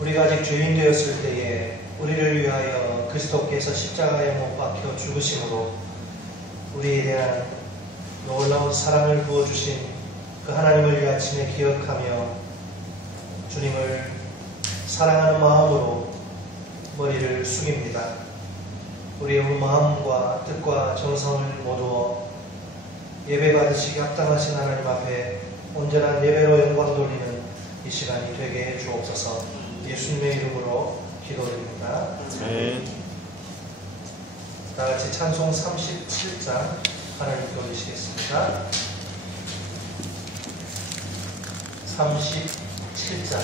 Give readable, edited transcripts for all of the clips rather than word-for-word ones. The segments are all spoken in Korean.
우리가 아직 죄인 되었을 때에 우리를 위하여 그리스도께서 십자가에 못 박혀 죽으심으로 우리에 대한 놀라운 사랑을 부어주신 그 하나님을 이 아침에 기억하며 주님을 사랑하는 마음으로 머리를 숙입니다. 우리의 마음과 뜻과 정성을 모두어 예배 받으시기 합당하신 하나님 앞에 온전한 예배로 영광 돌리는 이 시간이 되게 해 주옵소서. 예수님의 이름으로 기도드립니다. 다 같이 찬송 37장 하나님께 올리시겠습니다. 37장.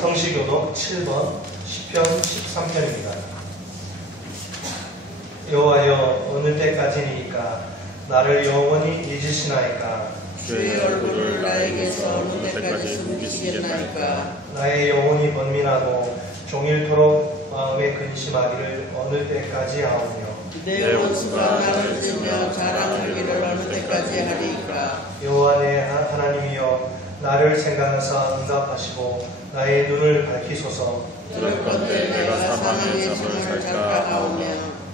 성시교독 7번 시편 13편입니다. 여호와여 어느 때까지니까 나를 영원히 잊으시나이까. 주의 얼굴을 나에게서 어느 때까지 숨기시겠나이까. 나의 영혼이 번민하고 종일토록 마음에 근심하기를 어느 때까지 하오며. 내 원수가 나를 찌며 자랑하기를 어느 때까지 하리이까. 여호와 내 하나님이여 나를 생각하사 응답하시고 나의 눈을 밝히소서. 두렵건대 내가 사망의 잠을 잘까 하오며.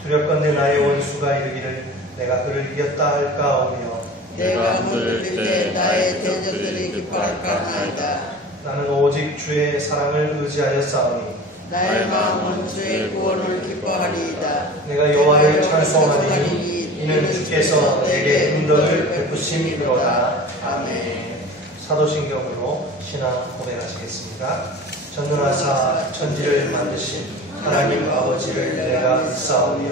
두렵건대 나의 원수가 이르기를 내가 그를 이겼다 할까 하오며. 내가 물릴 때 나의 대적들이 기뻐할까 하나이다. 나는 오직 주의 사랑을 의지하여 싸우니 나의 마음은 주의 구원을 기뻐하리이다. 내가 여호와를 찬송하리니 이는 주께서 내게 은덕을 베푸심이로다. 아멘. 사도신경으로 신앙 고백하시겠습니다. 전능하사 천지를 만드신 하나님 아버지를 내가 믿사오며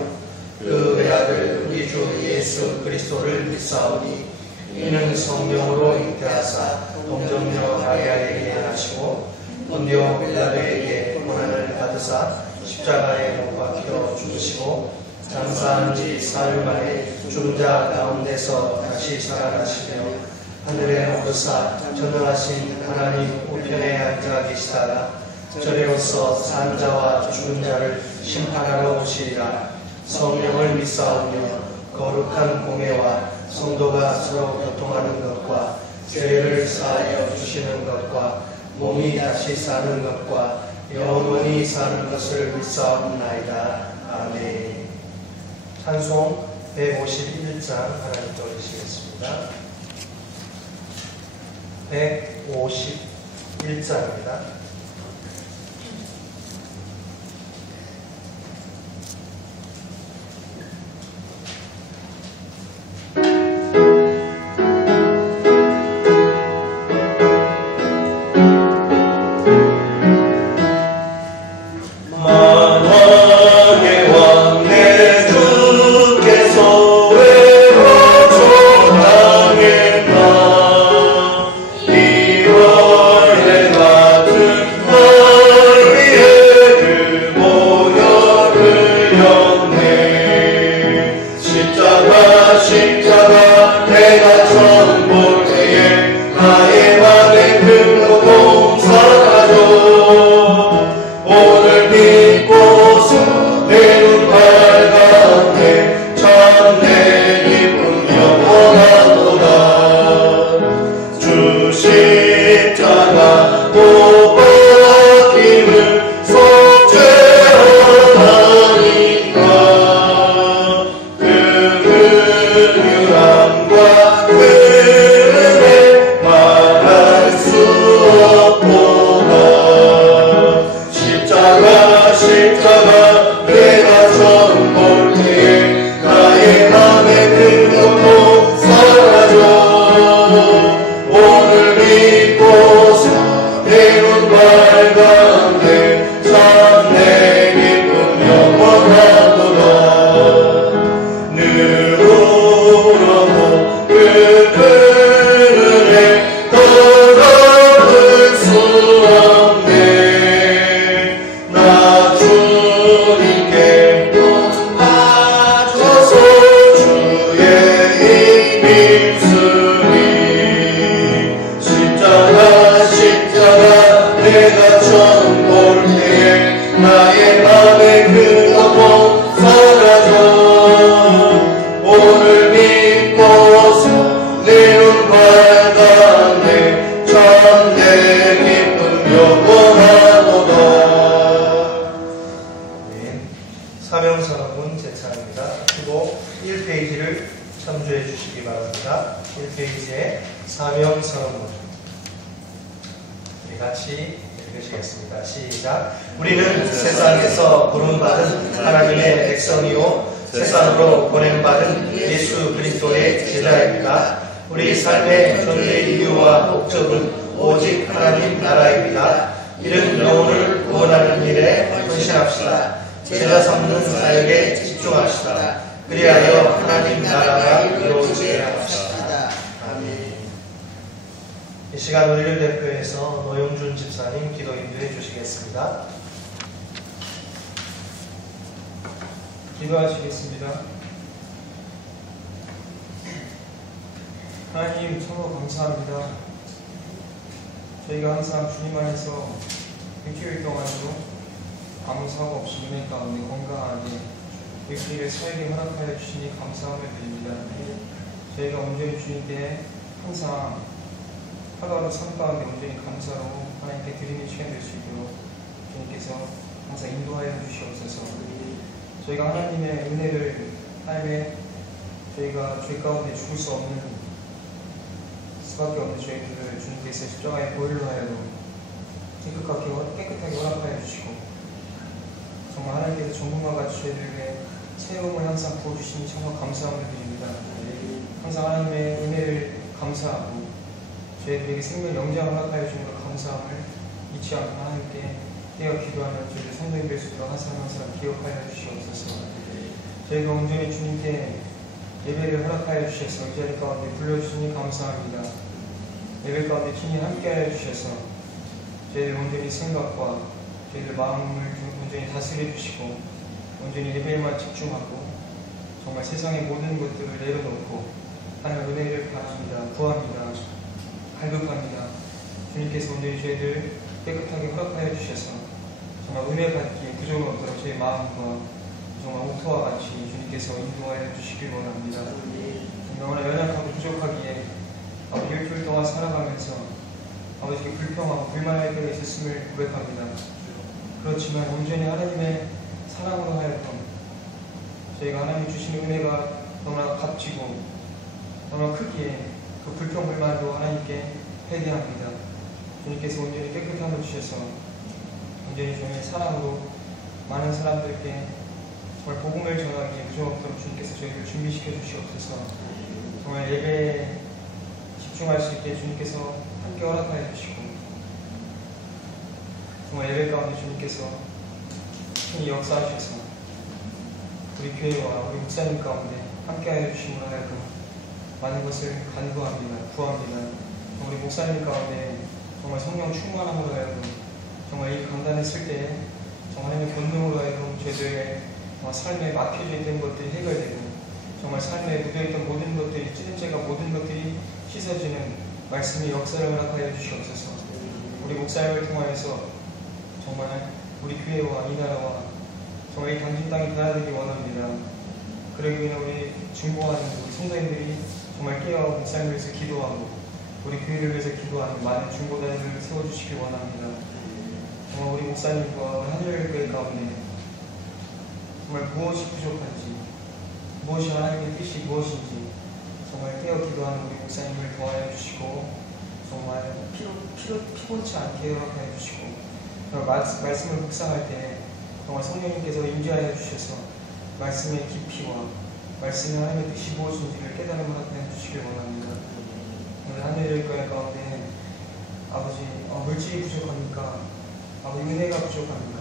그 외아들 우리 주 예수 그리스도를 믿사오니 이는 성령으로 잉태하사 동정녀 마리아에게 하시고 본디오 빌라도에게 고난을 받으사 십자가에 못 박혀 죽으시고 장사한 지 사흘 만에 죽은 자 가운데서 다시 살아나시며 하늘에 오르사 전능하신 하나님 우편에 앉아 계시다가 저리로서 산 자와 죽은 자를 심판하러 오시리라. 성령을 믿사오며 거룩한 공회와 성도가 서로 교통하는 것과 죄를 사하여 주시는 것과 몸이 다시 사는 것과 영원히 사는 것을 믿사옵나이다. 아멘. 찬송 151장 하나님 올리시겠습니다. 151장입니다. 사명선언문 제4입니다. 그리고 1페이지를 참조해 주시기 바랍니다. 1페이지에 사명선언문 우리 같이 읽으시겠습니다. 시작. 우리는 세상에서 부름받은 하나님의 백성이요 세상으로 보냄받은 예수 그리스도의 제자입니다. 우리 삶의 존재 이유와 목적은 오직 하나님 나라입니다. 이른 영혼을 구원하는 일에 헌신합시다. 제자 삼는 사역에 집중합시다. 그리하여 하나님 나라가 이루어지게 합시다. 아멘. 이 시간 우리를 대표해서 노영준 집사님 기도 인도해 주시겠습니다. 기도하시겠습니다. 하나님 참으로 감사합니다. 저희가 항상 주님 안에서 일주일 동안도 아무 사고 없이 은혜 가운데 건강하게 일주일에 사역에 허락하여 주시니 감사함을 드립니다. 저희가 온전히 주님께 항상 하루하루 삶 가운데 온전히 감사로 하나님께 드리는 시간 될 수 있도록 주님께서 항상 인도하여 주시옵소서. 저희가 하나님의 은혜를 삶에 저희가 죄 가운데 죽을 수 없는 수밖에 없는 저희들을 주님께서 십자가에 보혈로 하여도 깨끗하게 허락하여 주시고 정말 하나님께서 전문가 같이 저희들 위해 새로움을 항상 부어주시니 정말 감사함을 드립니다. 항상 하나님의 은혜를 감사하고 저희들에게 생명 영장을 허락하여 주신 것 감사함을 잊지 않고 하나님께 깨어 기도하는 저희들 성도님들 수도 항상 기억하여 주시옵소서. 저희가 온전히 주님께 예배를 허락하여 주셔서 이 자리 가운데 불러주시니 감사합니다. 예배 가운데 친히 함께하여 주셔서 저희들 온전히 생각과 저희들 마음을 온전히 다스려 주시고 온전히 예배에만 집중하고 정말 세상의 모든 것들을 내려놓고 하나님의 은혜를 바랍니다. 구합니다. 갈급합니다. 주님께서 온전히 저희들 깨끗하게 허락하여 주셔서 정말 은혜 받기에 부족은 없도록 저희 마음과 정말 옥토와 같이 주님께서 인도하여 주시길 원합니다. 정말 연약하고 부족하기에 아버지 일주일 동안 살아가면서 아버지께 불평하고 불만할 때가 있었음을 고백합니다. 그렇지만 온전히 하나님의 사랑으로 하여금 저희가 하나님이 주시는 은혜가 너무나 값지고 너무나 크기에 그 불평 불만도 하나님께 회개합니다. 주님께서 온전히 깨끗함을 주셔서 온전히 저희의 사랑으로 많은 사람들께 정말 복음을 전하기에 무조건없도록 주님께서 저희를 준비시켜 주시옵소서. 정말 예배에 집중할 수 있게 주님께서 함께 허락하여 주시고 정말 예배 가운데 주님께서 흔히 역사하셔서 우리 교회와 우리 목사님 가운데 함께하여 주심으로 하여금 많은 것을 간구합니다. 구합니다. 우리 목사님 가운데 정말 성령 충만함으로 하여금 정말 이 강단했을 때 정말 하나님의 권능으로 하여금 저희들의 삶에 막혀져 있던 것들이 해결되고 정말 삶에 묻어있던 모든 것들이 찌든죄가 모든 것들이 씻어지는 말씀의 역사를 허락하여 주시옵소서. 우리 목사님을 통하여서 정말 우리 교회와 이 나라와 정말 이 당신 땅이 변화되기 원합니다. 그러기 위해 우리 중보하는 우리 성도님들이 정말 깨어 목사님을 위해서 기도하고 우리 교회를 위해서 기도하는 많은 중보자들을 세워주시기 원합니다. 정말 우리 목사님과 우리 하늘교회 가운데 정말 무엇이 부족한지 무엇이 하나님의 뜻이 무엇인지 정말 깨어 기도하는 우리 목사님을 도와여 주시고 정말 피곤치 않게 허락하여 주시고 말씀을 묵상할 때 정말 성령님께서 임재하여 주셔서 말씀의 깊이와 말씀의 하나님의 뜻이 무엇인지를 깨달음을 허락하여 주시길 원합니다. 오늘 하늘교회 가운데 아버지 물질이 부족합니까? 아버지 은혜가 부족합니까?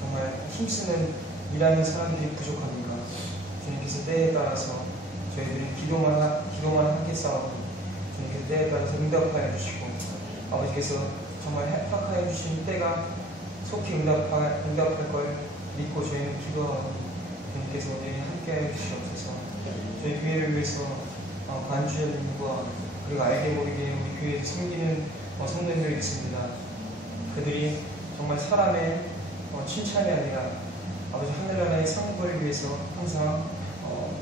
정말 힘쓰는 일하는 사람들이 부족합니까? 주님께서 때에 따라서 저희들이 기도만 함께 싸우고 주님께서 때에 따라서 응답하여 주시고 아버지께서 정말 허락하여 주신 때가 속히 응답할 걸 믿고 저희는 기도하고 주님께서 오늘 함께하여 주시옵소서. 저희 교회를 위해서 반주자님과 그리고 알게 모르게 우리 교회에 섬기는 성도님들이 있습니다. 그들이 정말 사람의 칭찬이 아니라 아버지 하늘나라의 상급을 위해서 항상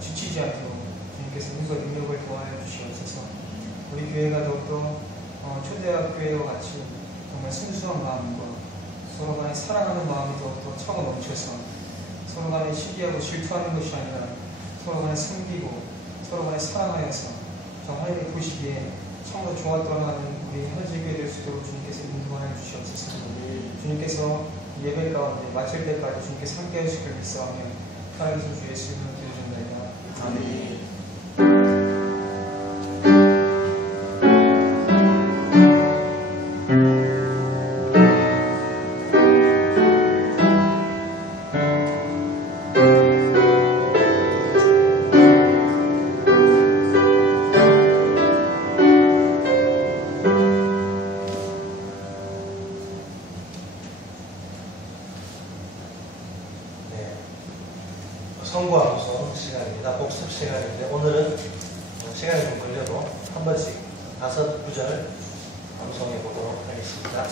지치지 않도록 주님께서 힘과 능력을 도와여 주시옵소서. 우리 교회가 더욱더 초대학교회와 같이 정말 순수한 마음과 서로 간에 사랑하는 마음이 더욱더 차고 넘쳐서 서로 간에 시기하고 질투하는 것이 아니라 서로 간에 섬기고 서로 간에 사랑하여서 하나님이 보시기에 참으로 좋았더라 하는 우리 하늘교회 될 수 있도록 주님께서 인도하여 주시옵소서. 주님께서 예배 가운데 마칠 때까지 주님께서 함께 하시길 믿사오며 하나님께서 주 예수님을 기도드립니다. 아멘. 성구암송 시간입니다. 복습 시간인데 오늘은 시간이 좀 걸려도 한 번씩 5구절 암송해 보도록 하겠습니다.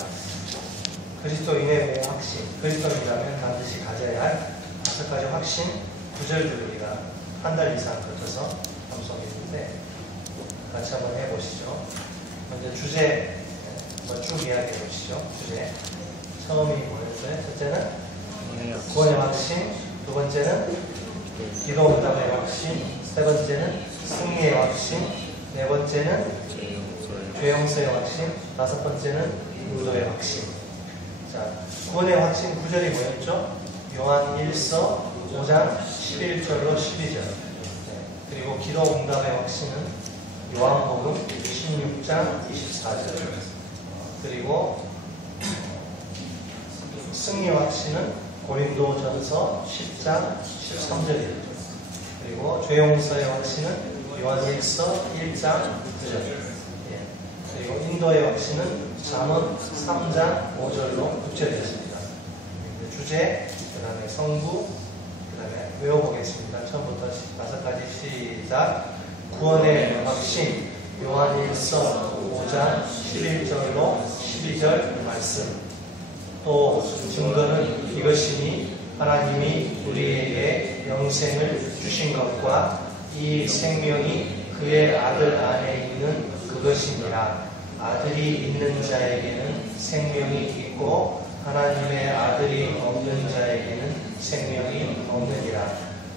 그리스도인의 보호 확신, 그리스도인이라면 반드시 가져야 할 5가지 확신 9절들을 우리가 한 달 이상 거쳐서 암송했는데 같이 한번 해보시죠. 먼저 주제 한번 쭉 이야기해 보시죠. 주제 처음이 뭐였어요? 첫째는 구원의 확신, 두 번째는 기도 응답의 확신, 세 번째는 승리의 확신, 네 번째는 죄 용서의 확신, 다섯 번째는 의도의 확신. 자, 구원의 확신 9절이 뭐였죠? 요한 1서 5장 11절로 12절. 그리고 기도 응답의 확신은 요한복음 16장 24절. 그리고 승리의 확신은 고린도전서 10장 13절입니다. 그리고 죄 용서의 확신은 요한일서 1장 9절. 그리고 인도의 확신은 잠언 3장 5절로 국제되었습니다. 주제, 그 다음에 성부, 그 다음에 외워보겠습니다. 처음부터 5가지 시작. 구원의 확신, 요한일서 5장 11절로 12절 말씀. 또 증거는 이것이니 하나님이 우리에게 영생을 주신 것과 이 생명이 그의 아들 안에 있는 그것이니라. 아들이 있는 자에게는 생명이 있고 하나님의 아들이 없는 자에게는 생명이 없느니라.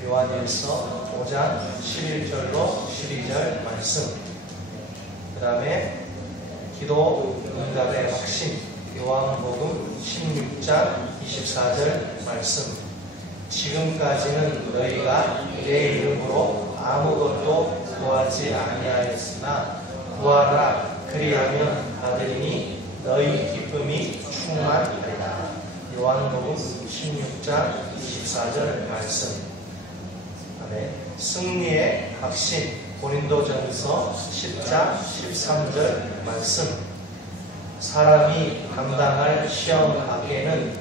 요한일서 5장 11절로 12절 말씀. 그 다음에 기도 응답의 확신, 요한복음 16장 24절 말씀. 지금까지는 너희가 내 이름으로 아무것도 구하지 아니하였으나 구하라. 그리하면 받으리니 너희 기쁨이 충만하리라. 요한복음 16장 24절 말씀. 아멘. 승리의 확신, 고린도전서 10장 13절 말씀. 사람이 감당할 시험하게는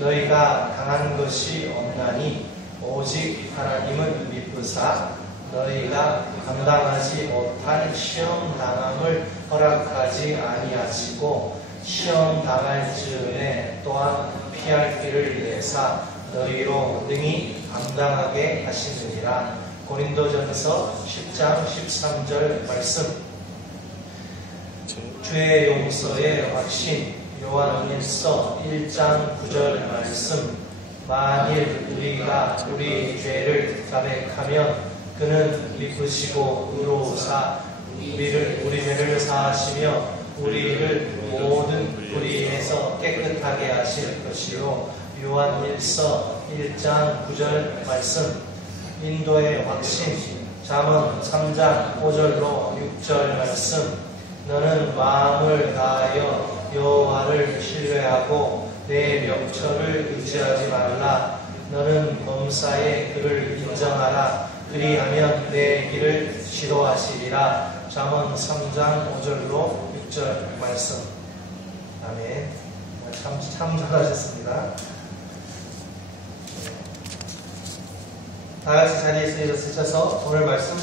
너희가 당한 것이 없나니 오직 하나님은 미쁘사 너희가 감당하지 못할 시험 당함을 허락하지 아니하시고 시험 당할 즈음에 또한 피할 길을 내사 너희로 능히 감당하게 하시느니라. 고린도전서 10장 13절 말씀. 죄 용서의 확신, 요한일서 1장 9절 말씀. 만일 우리가 우리 죄를 자백하면 그는 미쁘시고 의로우사 우리 죄를 사하시며 우리를 모든 불의에서 깨끗하게 하실 것이요. 요한일서 1장 9절 말씀. 인도의 확신, 잠언 3장 5절로 6절 말씀. 너는 마음을 다하여 여호와를 신뢰하고 내 명철을 의지하지 말라. 너는 범사의 그를 인정하라. 그리하면 내 길을 지도하시리라. 잠언 3장 5절로 6절 말씀. 아멘. 참 잘하셨습니다. 다같이 자리에서 일어서셔서 오늘 말씀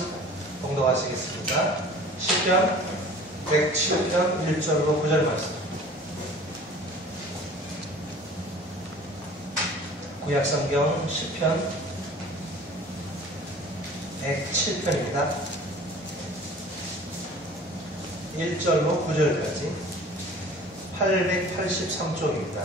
봉독하시겠습니다. 시편 107편 1절로 9절 말씀. 구약성경 시편 107편입니다. 1절로 9절까지 883쪽입니다.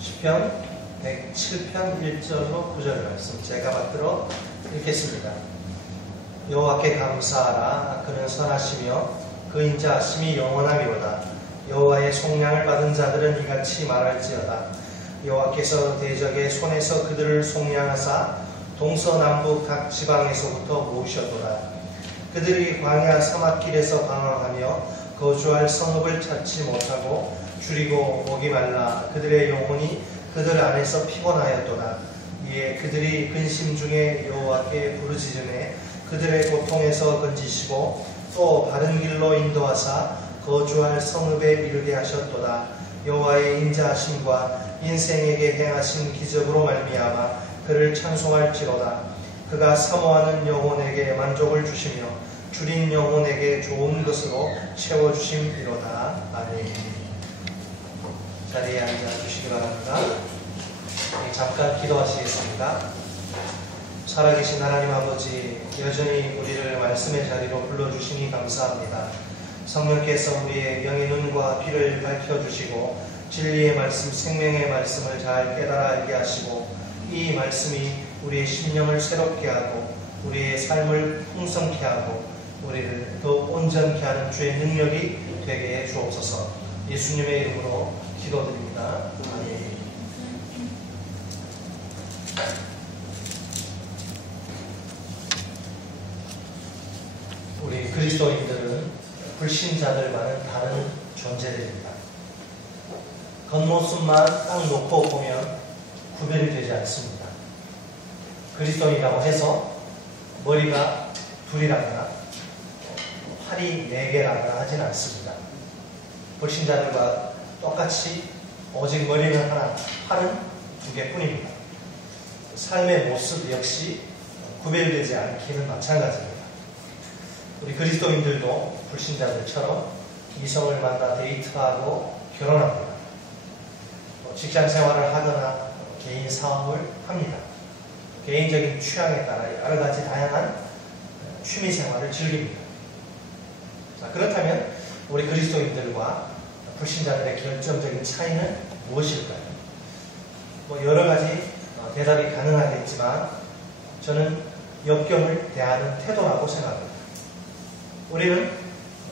시편 107편 1절로 9절 말씀 제가 받들어 읽겠습니다. 여호와께 감사하라. 그는 선하시며 그 인자하심이 영원하리로다. 여호와의 속량을 받은 자들은 이같이 말할지어다. 여호와께서 대적의 손에서 그들을 속량하사 동서남북 각 지방에서부터 모으셨도다. 그들이 광야 사막길에서 방황하며 거주할 성읍을 찾지 못하고 줄이고 목이 말라 그들의 영혼이 그들 안에서 피곤하였도다. 이에 그들이 근심 중에 여호와께 부르짖음에 그들의 고통에서 건지시고 또 바른 길로 인도하사 거주할 성읍에 이르게 하셨도다. 여호와의 인자하심과 인생에게 행하신 기적으로 말미암아 그를 찬송할지로다. 그가 사모하는 영혼에게 만족을 주시며 줄인 영혼에게 좋은 것으로 채워주심이로다. 아멘. 자리에 앉아주시기 바랍니다. 잠깐 기도하시겠습니다. 살아계신 하나님 아버지, 여전히 우리를 말씀의 자리로 불러주시니 감사합니다. 성령께서 우리의 영의 눈과 귀를 밝혀주시고 진리의 말씀, 생명의 말씀을 잘 깨달아 알게 하시고 이 말씀이 우리의 심령을 새롭게 하고 우리의 삶을 풍성케 하고 우리를 더욱 온전케 하는 주의 능력이 되게 해 주옵소서. 예수님의 이름으로 기도드립니다. 아멘. 우리 그리스도인들은 불신자들과는 다른 존재들입니다. 겉모습만 딱 놓고 보면 구별이 되지 않습니다. 그리스도인이라고 해서 머리가 둘이라거나 팔이 4개라거나 하지는 않습니다. 불신자들과 똑같이 오직 머리는 하나, 팔은 2개뿐입니다. 삶의 모습 역시 구별되지 않기는 마찬가지입니다. 우리 그리스도인들도 불신자들처럼 이성을 만나 데이트하고 결혼합니다. 직장 생활을 하거나 개인 사업을 합니다. 개인적인 취향에 따라 여러 가지 다양한 취미 생활을 즐깁니다. 자, 그렇다면 우리 그리스도인들과 불신자들의 결정적인 차이는 무엇일까요? 여러 가지 대답이 가능하겠지만 저는 역경을 대하는 태도라고 생각합니다. 우리는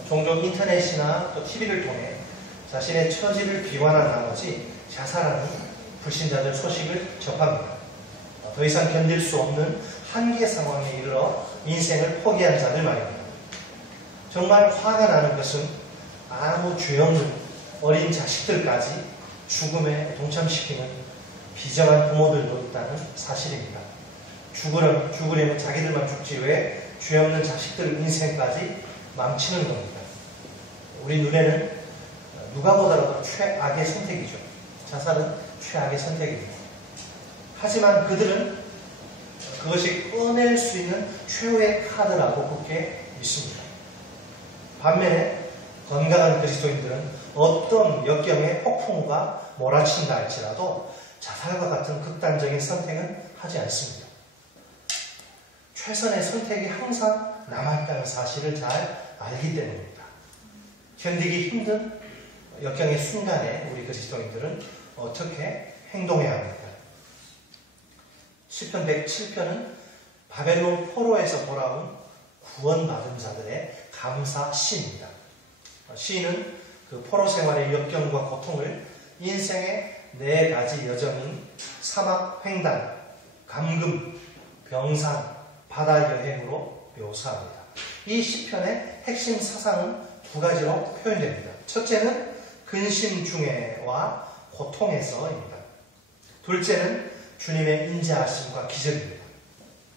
종종 인터넷이나 또 TV를 통해 자신의 처지를 비관한 나머지 자살하는 불신자들 소식을 접합니다. 더 이상 견딜 수 없는 한계 상황에 이르러 인생을 포기한 자들 말입니다. 정말 화가 나는 것은 아무 죄 없는 어린 자식들까지 죽음에 동참시키는 비정한 부모들도 있다는 사실입니다. 죽으려면 자기들만 죽지 왜 죄 없는 자식들 인생까지 망치는 겁니다. 우리 눈에는 누가 보더라도 최악의 선택이죠. 자살은 최악의 선택입니다. 하지만 그들은 그것이 꺼낼 수 있는 최후의 카드라고 굳게 믿습니다. 반면에 건강한 그리스도인들은 어떤 역경의 폭풍우가 몰아친다 할지라도 자살과 같은 극단적인 선택은 하지 않습니다. 최선의 선택이 항상 남아있다는 사실을 잘 알기 때문입니다. 견디기 힘든 역경의 순간에 우리 그리스도인들은 어떻게 행동해야 합니까? 시편 107편은 바벨론 포로에서 돌아온 구원받은 자들의 감사 시입니다. 시인은 그 포로 생활의 역경과 고통을 인생의 4가지 여정인 사막 횡단, 감금, 병상, 바다 여행으로 묘사합니다. 이 시편의 핵심 사상은 2가지로 표현됩니다. 첫째는 근심 중에와 고통에서입니다. 둘째는 주님의 인자하심과 기적입니다.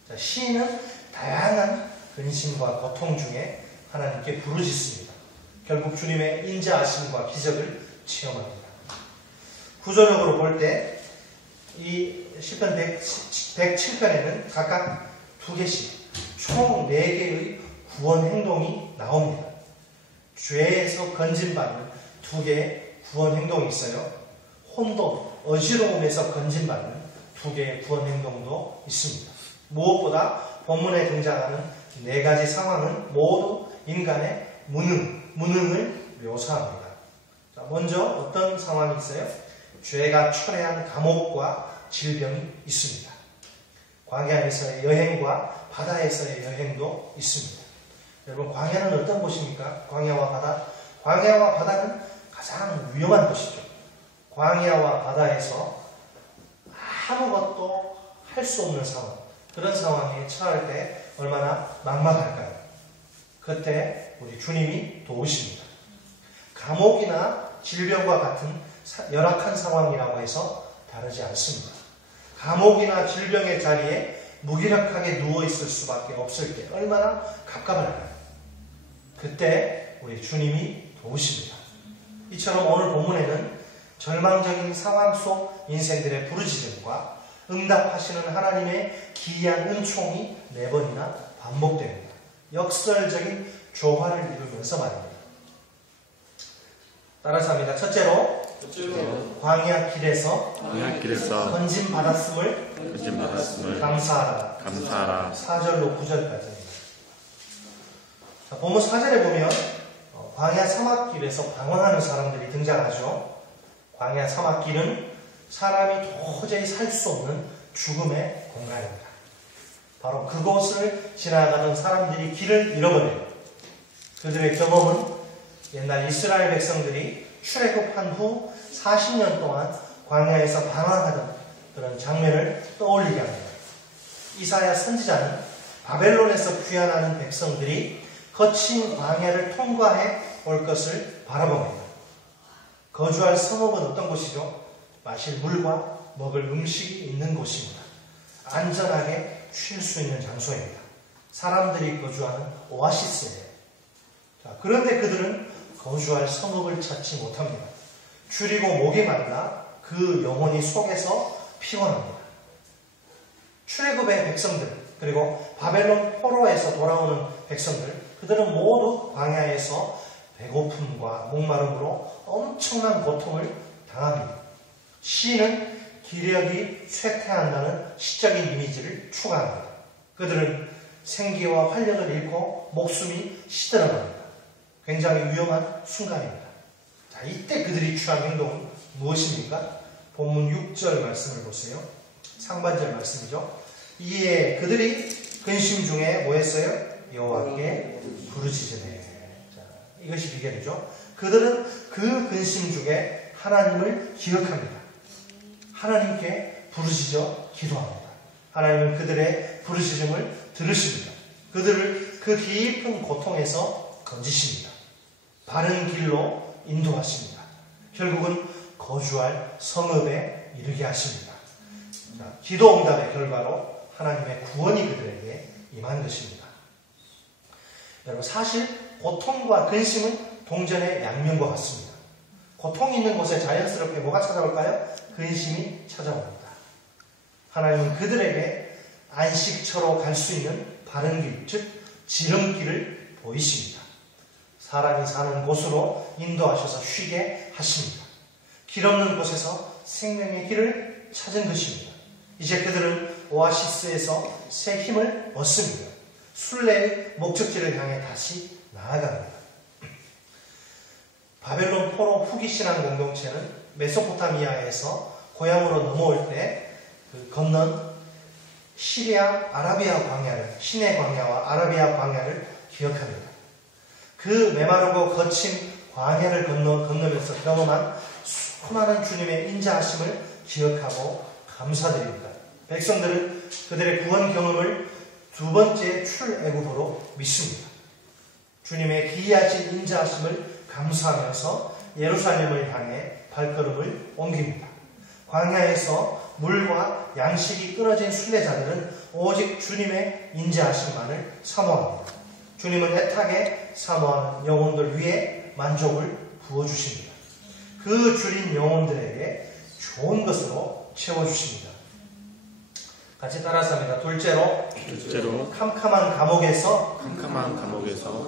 자, 시인은 다양한 근심과 고통 중에 하나님께 부르짖습니다. 결국 주님의 인자하심과 기적을 체험합니다. 구조적으로 볼 때 이 시편 107편에는 각각 2개씩 총 4개의 구원 행동이 나옵니다. 죄에서 건진받는 2개의 구원 행동이 있어요. 혼돈, 어지러움에서 건진받는 2개의 구원 행동도 있습니다. 무엇보다 본문에 등장하는 4가지 상황은 모두 인간의 무능을 묘사합니다. 자, 먼저 어떤 상황이 있어요? 죄가 초래한 감옥과 질병이 있습니다. 광야에서의 여행과 바다에서의 여행도 있습니다. 여러분, 광야는 어떤 곳입니까? 광야와 바다? 광야와 바다는 가장 위험한 곳이죠. 광야와 바다에서 아무것도 할 수 없는 상황, 그런 상황에 처할 때 얼마나 막막할까요? 그때 우리 주님이 도우십니다. 감옥이나 질병과 같은 열악한 상황이라고 해서 다르지 않습니다. 감옥이나 질병의 자리에 무기력하게 누워있을 수밖에 없을 때 얼마나 갑갑할까요? 그때 우리 주님이 도우십니다. 이처럼 오늘 본문에는 절망적인 상황 속 인생들의 부르짖음과 응답하시는 하나님의 기이한 은총이 4번이나 반복됩니다. 역설적인 조화를 이루면서 말입니다. 따라서 합니다. 첫째로 광야 길에서 건짐받았음을 감사하라. 4절로 9절까지입니다. 자, 본문 4절에 보면 광야 사막길에서 방황하는 사람들이 등장하죠. 광야 사막길은 사람이 도저히 살 수 없는 죽음의 공간입니다. 바로 그곳을 지나가던 사람들이 길을 잃어버려요. 그들의 경험은 옛날 이스라엘 백성들이 출애굽한 후 40년 동안 광야에서 방황하던 그런 장면을 떠올리게 합니다. 이사야 선지자는 바벨론에서 귀환하는 백성들이 거친 광야를 통과해 올 것을 바라봅니다. 거주할 성읍은 어떤 곳이죠? 마실 물과 먹을 음식이 있는 곳입니다. 안전하게 쉴 수 있는 장소입니다. 사람들이 거주하는 오아시스예요. 자, 그런데 그들은 거주할 성읍을 찾지 못합니다. 줄이고 목이 말라 그 영혼이 속에서 피곤합니다. 출애굽의 백성들 그리고 바벨론 포로에서 돌아오는 백성들 그들은 모두 광야에서 배고픔과 목마름으로 엄청난 고통을 당합니다. 시인은 기력이 쇠퇴한다는 시적인 이미지를 추가합니다. 그들은 생기와 활력을 잃고 목숨이 시들어갑니다. 굉장히 위험한 순간입니다. 자, 이때 그들이 취한 행동은 무엇입니까? 본문 6절 말씀을 보세요. 상반절 말씀이죠. 이에 그들이 근심 중에 뭐 했어요? 여호와께 부르짖으네. 자, 이것이 비결이죠. 그들은 그 근심 중에 하나님을 기억합니다. 하나님께 부르짖어 기도합니다. 하나님은 그들의 부르짖음을 들으십니다. 그들을 그 깊은 고통에서 건지십니다. 바른 길로 인도하십니다. 결국은 거주할 성읍에 이르게 하십니다. 자, 기도 응답의 결과로 하나님의 구원이 그들에게 임한 것입니다. 여러분, 사실 고통과 근심은 동전의 양면과 같습니다. 고통이 있는 곳에 자연스럽게 뭐가 찾아올까요? 근심이 찾아옵니다. 하나님은 그들에게 안식처로 갈 수 있는 바른 길, 즉 지름길을 보이십니다. 사람이 사는 곳으로 인도하셔서 쉬게 하십니다. 길 없는 곳에서 생명의 길을 찾은 것입니다. 이제 그들은 오아시스에서 새 힘을 얻습니다. 순례의 목적지를 향해 다시 나아갑니다. 바벨론 포로 후기 신앙 공동체는 메소포타미아에서 고향으로 넘어올 때 그 건넌 시리아 아라비아 광야를, 시내 광야와 아라비아 광야를 기억합니다. 그 메마르고 거친 광야를 건너면서 경험한 수많은 주님의 인자하심을 기억하고 감사드립니다. 백성들은 그들의 구원 경험을 두 번째 출애굽으로 믿습니다. 주님의 기이하신 인자하심을 감사하면서 예루살렘을 향해 발걸음을 옮깁니다. 광야에서 물과 양식이 끊어진 순례자들은 오직 주님의 인자하심만을 사모합니다. 주님은 애타게 사모하는 영혼들 위에 만족을 부어주십니다. 그 줄인 영혼들에게 좋은 것으로 채워주십니다. 같이 따라서 합니다. 둘째로 캄캄한 감옥에서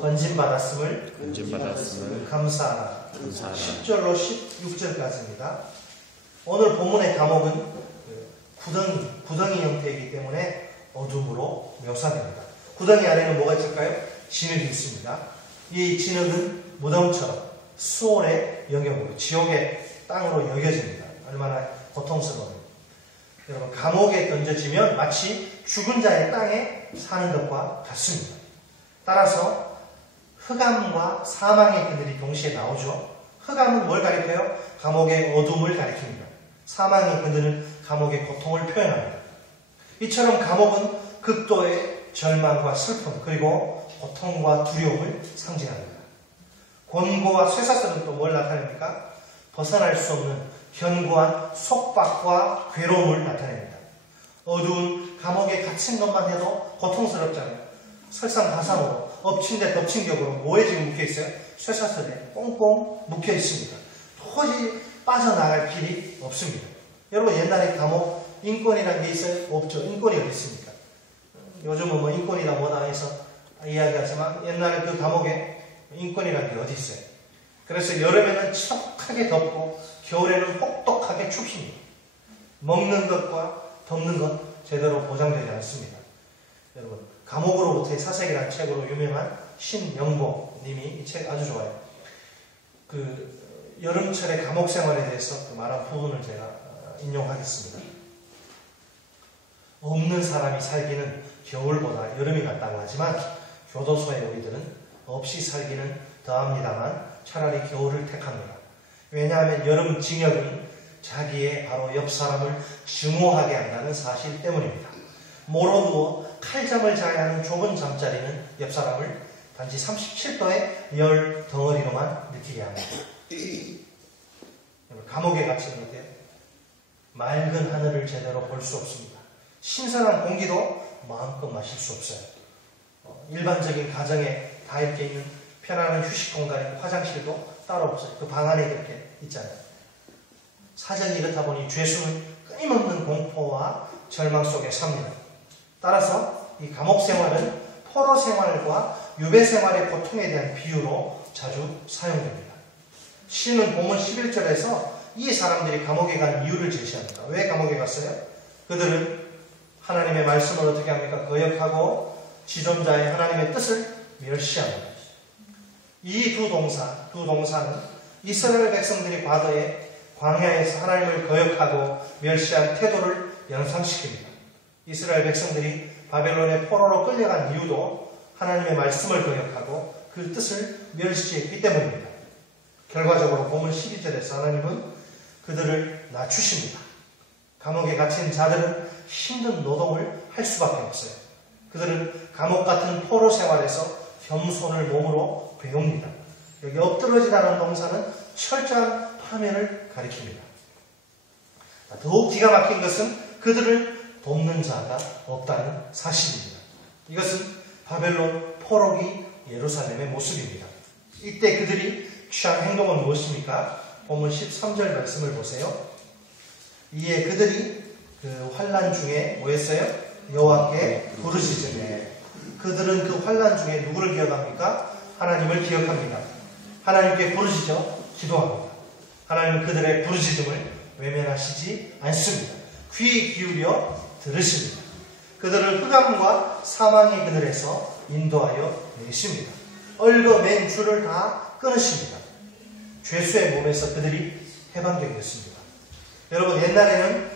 건진받았음을 감사하라. 10절로 16절까지입니다. 오늘 본문의 감옥은 구덩이 형태이기 때문에 어둠으로 묘사됩니다. 구덩이 안에는 뭐가 있을까요? 진흙이 있습니다. 이 진흙은 무덤처럼 수월의 영역으로, 지옥의 땅으로 여겨집니다. 얼마나 고통스러워요. 여러분, 감옥에 던져지면 마치 죽은 자의 땅에 사는 것과 같습니다. 따라서 흑암과 사망의 그늘이 동시에 나오죠. 흑암은 뭘 가리켜요? 감옥의 어둠을 가리킵니다. 사망의 그늘은 감옥의 고통을 표현합니다. 이처럼 감옥은 극도의 절망과 슬픔 그리고 고통과 두려움을 상징합니다. 곤고와 쇠사슬은 또 뭘 나타냅니까? 벗어날 수 없는 견고한 속박과 괴로움을 나타냅니다. 어두운 감옥에 갇힌 것만 해도 고통스럽잖아요. 설상가상으로 엎친 데 덮친 격으로 뭐에 지금 묶여있어요? 쇠사슬에 꽁꽁 묶여있습니다. 도저히 빠져나갈 길이 없습니다. 여러분, 옛날에 감옥 인권이라는 게 있어요? 없죠. 인권이 어디 있습니까? 요즘은 뭐 인권이다 뭐다 해서 이야기하지만 옛날 그 감옥에 인권이라는 게 어디 있어요? 그래서 여름에는 척하게 덥고 겨울에는 혹독하게 춥습니다. 먹는 것과 덮는 것 제대로 보장되지 않습니다. 여러분, 감옥으로부터의 사색이라는 책으로 유명한 신영복 님이 이 책 아주 좋아요. 여름철의 감옥 생활에 대해서 말한 부분을 제가 인용하겠습니다. 없는 사람이 살기는 겨울보다 여름이 낫다고 하지만 교도소의 우리들은 없이 살기는 더합니다만 차라리 겨울을 택합니다. 왜냐하면 여름 징역이 자기의 바로 옆 사람을 증오하게 한다는 사실 때문입니다. 모로 누워 칼잠을 자야 하는 좁은 잠자리는 옆 사람을 단지 37도의 열 덩어리로만 느끼게 합니다. 감옥에 갇히는 어때요? 맑은 하늘을 제대로 볼 수 없습니다. 신선한 공기도 마음껏 마실 수 없어요. 일반적인 가정에 다 이렇게 있는 편안한 휴식 공간이고 화장실도 따로 없어요. 그 방 안에 이렇게 있잖아요. 사정이 이렇다 보니 죄수는 끊임없는 공포와 절망 속에 삽니다. 따라서 이 감옥 생활은 포로 생활과 유배 생활의 고통에 대한 비유로 자주 사용됩니다. 시는 본문 11절에서 이 사람들이 감옥에 간 이유를 제시합니다. 왜 감옥에 갔어요? 그들은 하나님의 말씀을 어떻게 합니까? 거역하고 지존자의 하나님의 뜻을 멸시합니다. 이 두 동사는 이스라엘 백성들이 과거에 광야에서 하나님을 거역하고 멸시한 태도를 연상시킵니다. 이스라엘 백성들이 바벨론의 포로로 끌려간 이유도 하나님의 말씀을 거역하고 그 뜻을 멸시했기 때문입니다. 결과적으로 본문 12절에서 하나님은 그들을 낮추십니다. 감옥에 갇힌 자들은 힘든 노동을 할 수밖에 없어요. 그들은 감옥 같은 포로 생활에서 겸손을 몸으로 배웁니다. 여기 엎드러지다는 동사는 철저한 파멸을 가리킵니다. 더욱 기가 막힌 것은 그들을 돕는 자가 없다는 사실입니다. 이것은 바벨론 포로기 예루살렘의 모습입니다. 이때 그들이 취한 행동은 무엇입니까? 본문 13절 말씀을 보세요. 이에 그들이 그 환난 중에 뭐했어요? 여호와께 부르짖으매. 그들은 그 환난 중에 누구를 기억합니까? 하나님을 기억합니다. 하나님께 부르짖어 기도합니다. 하나님은 그들의 부르짖음을 외면하시지 않습니다. 귀 기울여 들으십니다. 그들을 흑암과 사망의 그늘에서 인도하여 내십니다. 얽어맨 줄을 다 끊으십니다. 죄수의 몸에서 그들이 해방되었습니다. 여러분, 옛날에는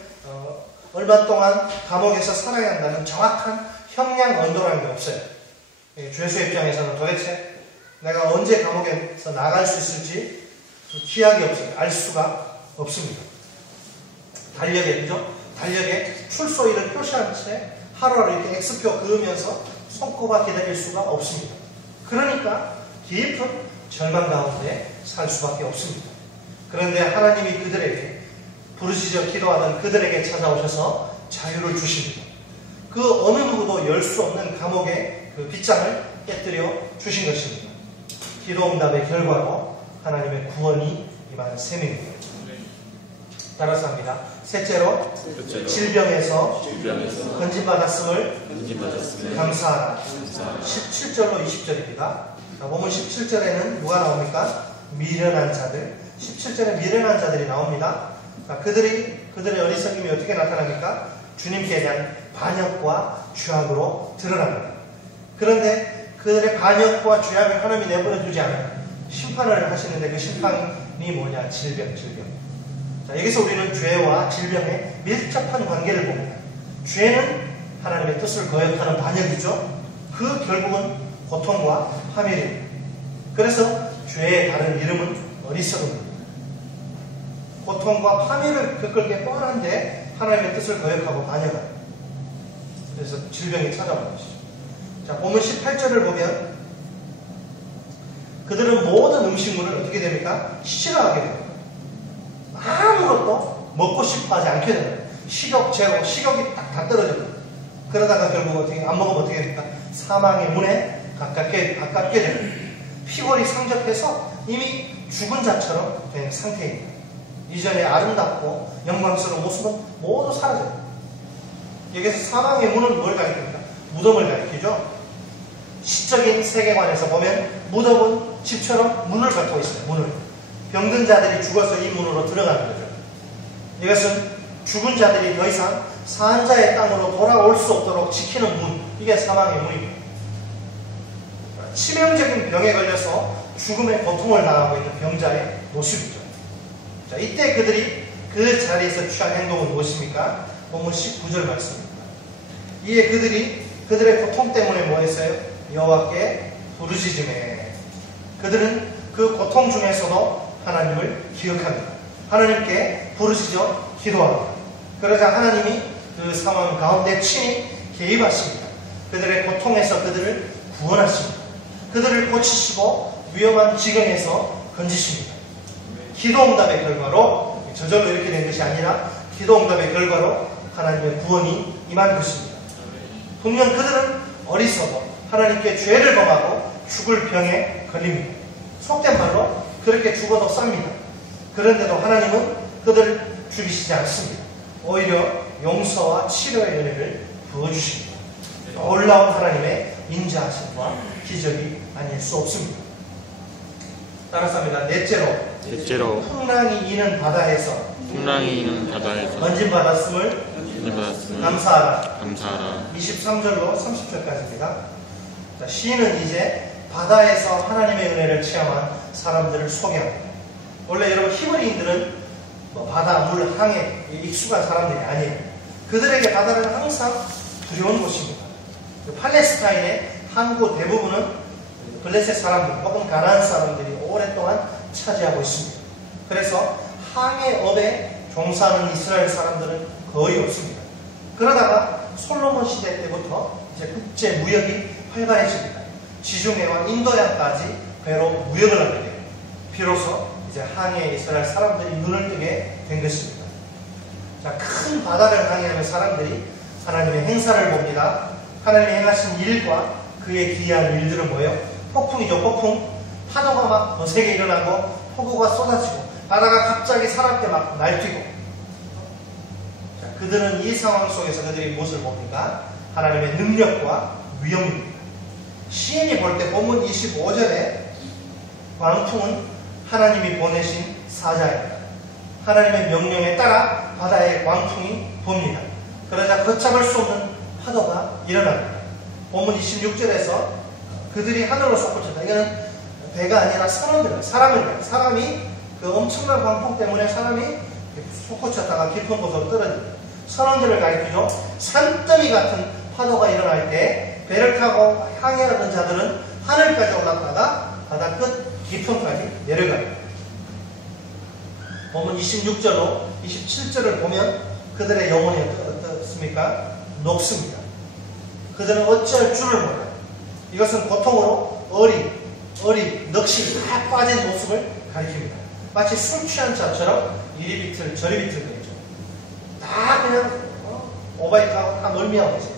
얼마 동안 감옥에서 살아야 한다는 정확한 형량 언도라는 게 없어요. 죄수의 입장에서는 도대체 내가 언제 감옥에서 나갈 수 있을지 기약이 없어요. 알 수가 없습니다. 달력에, 그죠? 달력에 출소일을 표시한 채 하루하루 이렇게 X표 그으면서 손꼽아 기다릴 수가 없습니다. 그러니까 깊은 절망 가운데 살 수밖에 없습니다. 그런데 하나님이 그들에게 부르짖어 기도하던 그들에게 찾아오셔서 자유를 주십니다. 그 어느 누구도 열 수 없는 감옥의 그 빗장을 깨뜨려 주신 것입니다. 기도응답의 결과로 하나님의 구원이 임한 셈입니다. 따라서 합니다. 셋째로 질병에서 건진받았음을 감사하라. 17절로 20절입니다. 본문 17절에는 누가 나옵니까? 미련한 자들. 17절에 미련한 자들이 나옵니다. 그들의 어리석임이 어떻게 나타납니까? 주님께 대한 반역과 죄악으로 드러납니다. 그런데 그들의 반역과 죄악을 하나님이 내버려 두지 않아요. 심판을 하시는데 그 심판이 뭐냐? 질병. 자, 여기서 우리는 죄와 질병의 밀접한 관계를 봅니다. 죄는 하나님의 뜻을 거역하는 반역이죠. 그 결국은 고통과 파멸입니다. 그래서 죄의 다른 이름은 어리석음입니다. 고통과 파멸을 겪을 게 뻔한데 하나님의 뜻을 거역하고 반역합니다. 그래서 질병이 찾아오는 것이죠. 자, 본문 18절을 보면 그들은 모든 음식물을 어떻게 됩니까? 싫어하게 됩니다. 아무것도 먹고 싶어 하지 않게 됩니다. 식욕이 딱 다 떨어집니다. 그러다가 결국 어떻게 안 먹으면 어떻게 됩니까? 사망의 문에 가깝게 됩니다. 피골이 상접해서 이미 죽은 자처럼 된 상태입니다. 이전의 아름답고 영광스러운 모습은 모두 사라져요. 여기서 사망의 문은 뭘 가리킵니까? 무덤을 가리키죠. 시적인 세계관에서 보면 무덤은 집처럼 문을 갖고 있어요. 문을. 병든 자들이 죽어서 이 문으로 들어가는 거죠. 이것은 죽은 자들이 더 이상 산자의 땅으로 돌아올 수 없도록 지키는 문. 이게 사망의 문입니다. 치명적인 병에 걸려서 죽음의 고통을 당하고 있는 병자의 모습이죠. 자, 이때 그들이 그 자리에서 취한 행동은 무엇입니까? 본문 19절 말씀입니다. 이에 그들이 그들의 고통 때문에 뭐 했어요? 여호와께 부르짖으매. 그들은 그 고통 중에서도 하나님을 기억합니다. 하나님께 부르시죠. 기도합니다. 그러자 하나님이 그 상황 가운데 친히 개입하십니다. 그들의 고통에서 그들을 구원하십니다. 그들을 고치시고 위험한 지경에서 건지십니다. 기도응답의 결과로, 저절로 이렇게 된 것이 아니라 기도응답의 결과로 하나님의 구원이 임한 것입니다. 분명 그들은 어리석어 하나님께 죄를 범하고 죽을 병에 걸립니다. 속된 말로 그렇게 죽어도 쌉니다. 그런데도 하나님은 그들을 죽이시지 않습니다. 오히려 용서와 치료의 은혜를 부어주십니다. 놀라운 하나님의 인자하심과 기적이 아닐 수 없습니다. 따라서 합니다. 넷째로 풍랑이 이는 바다에서 건진받았음을 감사하라. 23절로 30절까지입니다. 시인은 이제 바다에서 하나님의 은혜를 체험한 사람들을 소개합니다. 원래 여러분 히브리인들은 바다, 물, 항해 익숙한 사람들이 아니에요. 그들에게 바다는 항상 두려운 곳입니다. 팔레스타인의 항구 대부분은 블레셋 사람들 혹은 가나안 사람들이 오랫동안 차지하고 있습니다. 그래서 항해업에 종사하는 이스라엘 사람들은 거의 없습니다. 그러다가 솔로몬 시대 때부터 이제 국제 무역이 활발해집니다. 지중해와 인도양까지 배로 무역을 하게 돼요. 비로소 이제 항해에 이스라엘 사람들이 눈을 뜨게 된 것입니다. 자, 큰 바다를 항해하는 사람들이 하나님의 행사를 봅니다. 하나님이 행하신 일과 그의 기이한 일들은 뭐예요? 폭풍이죠, 폭풍. 파도가 막 거세게 일어나고 폭우가 쏟아지고 바다가 갑자기 사납게 막 날뛰고. 자, 그들은 이 상황 속에서 그들이 무엇을 봅니까? 하나님의 능력과 위엄입니다. 시인이 볼 때 본문 25절에 광풍은 하나님이 보내신 사자입니다. 하나님의 명령에 따라 바다에 광풍이 봅니다. 그러자 걷잡을 수 없는 파도가 일어납니다. 본문 26절에서 그들이 하늘로 솟구쳤다. 이거는 배가 아니라 사람입니다. 사람이 그 엄청난 광풍 때문에 사람이 솟구쳤다가 깊은 곳으로 떨어집니다. 선원들을 가리키죠. 산더미 같은 파도가 일어날 때 배를 타고 항해하던 자들은 하늘까지 올랐다가 바다 끝 깊은까지 내려갑니다. 본문 26절로 27절을 보면 그들의 영혼이 어떻습니까? 녹습니다. 그들은 어찌할 줄을 몰라요. 이것은 고통으로 넋이 다 빠진 모습을 가리킵니다. 마치 술 취한 자처럼 이리 비틀 저리 비틀거리죠. 다 그냥 오바이트하고 다 멀미하고 있어요.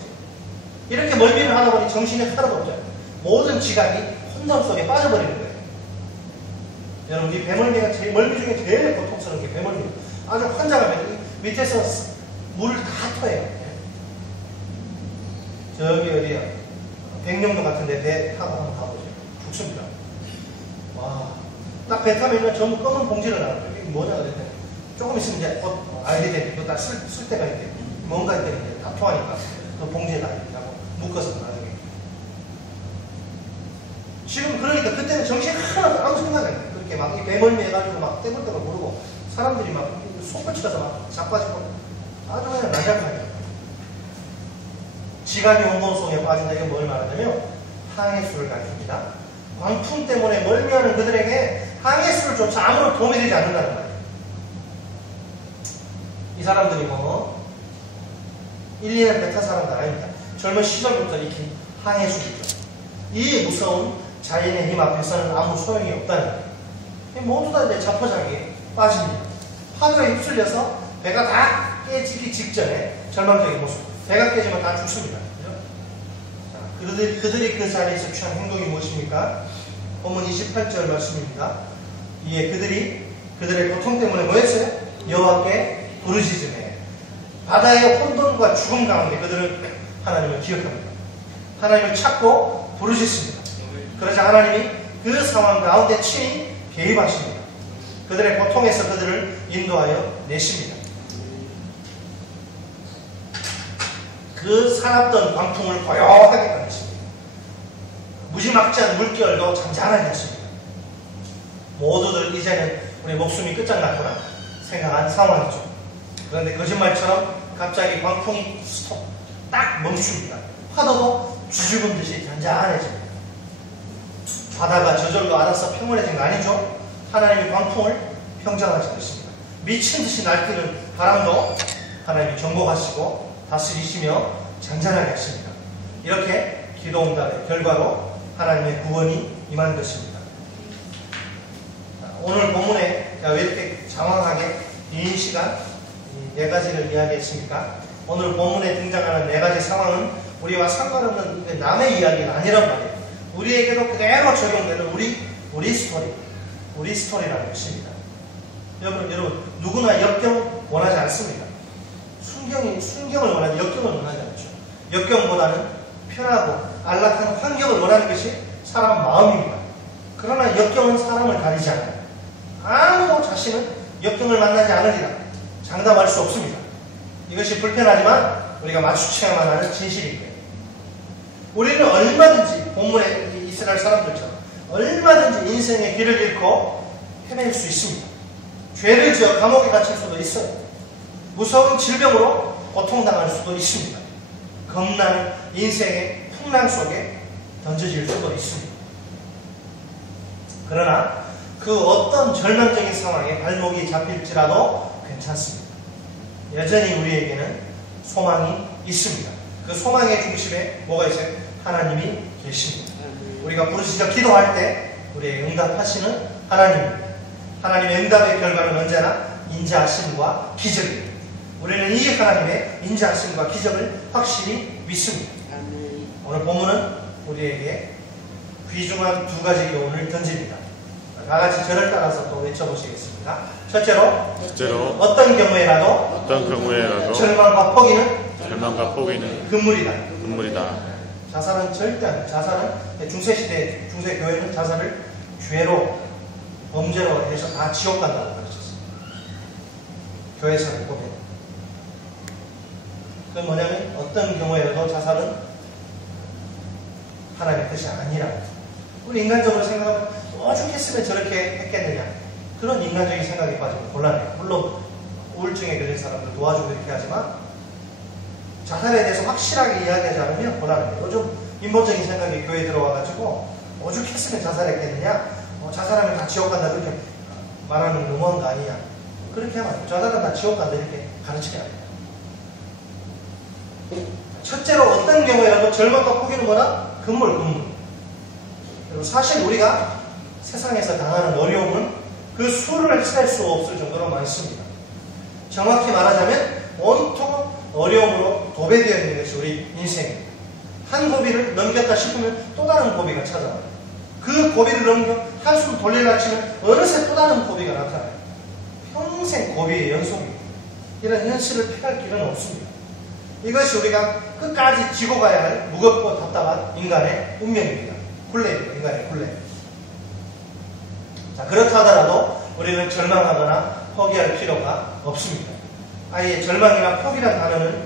이렇게 멀미를 하다 보니 정신이 하나도 없잖아요. 모든 지각이 혼돈 속에 빠져버리는 거예요. 여러분, 이 배멀미가 멀미 중에 제일 고통스러운 게 배멀미. 아주 환장하면 밑에서 물을 다 토해요. 저기 어디야? 백령도 같은데 배 타고 한번 가보세요. 죽습니다. 와, 딱 배 타면 전부 검은 봉지를 나눠요. 이게 뭐냐 그랬더니 조금 있으면 이제 곧 알게 되니까 또 딱 쓸 때가 있대. 뭔가 할 때는 이제 다 토하니까 그 봉지에다 이렇게 하고 묶어서 나중에. 지금 그러니까 그때는 정신 하나도 아무 생각이 안 나요. 그렇게 막 이 배멀미 해가지고 막 떼굴떼굴 부르고 사람들이 막 속을 쳐서 막 자빠지고 아주 그냥 난장판이에요. 지각이 온몸 속에 빠진다. 이건 뭘 말하냐면 항해술을 가르칩니다. 광풍 때문에 멀미하는 그들에게 항해술조차 아무런 도움이 되지 않는다는 말이에요. 이 사람들이 1, 2년 배 탄 사람들 아닙니다. 젊은 시절부터 익힌 항해술이죠. 이 무서운 자연의 힘 앞에서는 아무 소용이 없다는 거예요. 모두 다 이제 자포자기에 빠집니다. 파도에 휩쓸려서 배가 다 깨지기 직전에 절망적인 모습. 배가 깨지면 다 죽습니다. 그죠? 자, 그들이 그 자리에서 취한 행동이 무엇입니까? 본문 28절 말씀입니다. 이에 그들의 고통 때문에 뭐 했어요? 여호와께 부르짖으며 바다의 혼돈과 죽음 가운데 그들은 하나님을 기억합니다. 하나님을 찾고 부르짖습니다. 그러자 하나님이 그 상황 가운데 친히 개입하십니다. 그들의 고통에서 그들을 인도하여 내십니다. 그 사납던 광풍을 고요하게 만드십니다. 무지막지한 물결도 잔잔하게 하십니다. 모두들 이제는 우리 목숨이 끝장났구나 생각한 상황이죠. 그런데 거짓말처럼 갑자기 광풍이 스톱, 딱 멈춥니다. 파도도 쥐죽은 듯이 잔잔해집니다. 바다가 저절로 알아서 평온해진 거 아니죠? 하나님이 광풍을 평정하시고 있습니다. 미친 듯이 날뛰는 바람도 하나님이 정복하시고 다스리시며 잔잔하게 하십니다. 이렇게 기도 응답의 결과로 하나님의 구원이 임한 것입니다. 오늘 본문에 제가 왜 이렇게 장황하게 긴 시간 네 가지를 이야기했습니까? 오늘 본문에 등장하는 네 가지 상황은 우리와 상관없는 남의 이야기가 아니란 말이에요. 우리에게도 그대로 적용되는 우리 스토리라는 것입니다. 여러분 누구나 역경 원하지 않습니다. 순경을 원하지 역경을 원하지 않죠. 역경보다는 편하고 안락한 환경을 원하는 것이 사람 마음입니다. 그러나 역경은 사람을 가리지 않아요. 아무도 자신은 역경을 만나지 않으리라 장담할 수 없습니다. 이것이 불편하지만 우리가 마주쳐야만 하는 진실이고요. 우리는 얼마든지 본문의 이스라엘 사람들처럼 얼마든지 인생의 길을 잃고 헤맬 수 있습니다. 죄를 지어 감옥에 갇힐 수도 있어요. 무서운 질병으로 고통당할 수도 있습니다. 겁나는 인생의 풍랑 속에 던져질 수도 있습니다. 그러나 그 어떤 절망적인 상황에 발목이 잡힐지라도 괜찮습니다. 여전히 우리에게는 소망이 있습니다. 그 소망의 중심에 뭐가 있어요? 하나님이 계십니다. 우리가 부르짖어 기도할 때 우리의 응답하시는 하나님입니다. 하나님의 응답의 결과는 언제나 인자하심과 기적입니다. 우리는 이 하나님의 인자하심과 기적을 확실히 믿습니다. 오늘 본문은 우리에게 귀중한 두 가지 교훈을 던집니다. 다같이 저를 따라서 또 외쳐보시겠습니다. 첫째로 어떤 경우에라도 절망과 포기는 금물이다. 자살은 절대 아니에요. 자살은 중세시대 중세교회는 자살을 죄로 범죄로 해서 다 지옥 간다고 가르쳤어요. 교회사를 보면. 그건 뭐냐면 어떤 경우에라도 자살은 하나님의 뜻이 아니라 우리 인간적으로 생각하면 오죽했으면 저렇게 했겠느냐 그런 인간적인 생각에 빠지면 곤란해요. 물론 우울증에 걸린 사람들 도와주고 이렇게 하지만 자살에 대해서 확실하게 이야기하지 않으면 곤란해요. 요즘 인본적인 생각이 교회에 들어와가지고 오죽했으면 자살했겠느냐 자살하면 다 지옥 간다 그렇게 말하는 너무한 거 아니냐 그렇게 하면 안 돼요. 자살은 다 지옥 간다 이렇게 가르치게 안 돼요. 첫째로 어떤 경우에라도 절망과 포기는 뭐다? 금물. 그리고 사실 우리가 세상에서 당하는 어려움은 그 수를 셀 수 없을 정도로 많습니다. 정확히 말하자면 온통 어려움으로 도배되어 있는 것이 우리 인생입니다. 한 고비를 넘겼다 싶으면 또 다른 고비가 찾아와요. 그 고비를 넘겨 한숨 돌리려 치면 어느새 또 다른 고비가 나타나요. 평생 고비의 연속입니다. 이런 현실을 피할 길은 없습니다. 이것이 우리가 끝까지 지고 가야 할 무겁고 답답한 인간의 운명입니다. 굴레입니다. 인간의 굴레. 자, 그렇다 하더라도 우리는 절망하거나 포기할 필요가 없습니다. 아예 절망이나 포기라는 단어는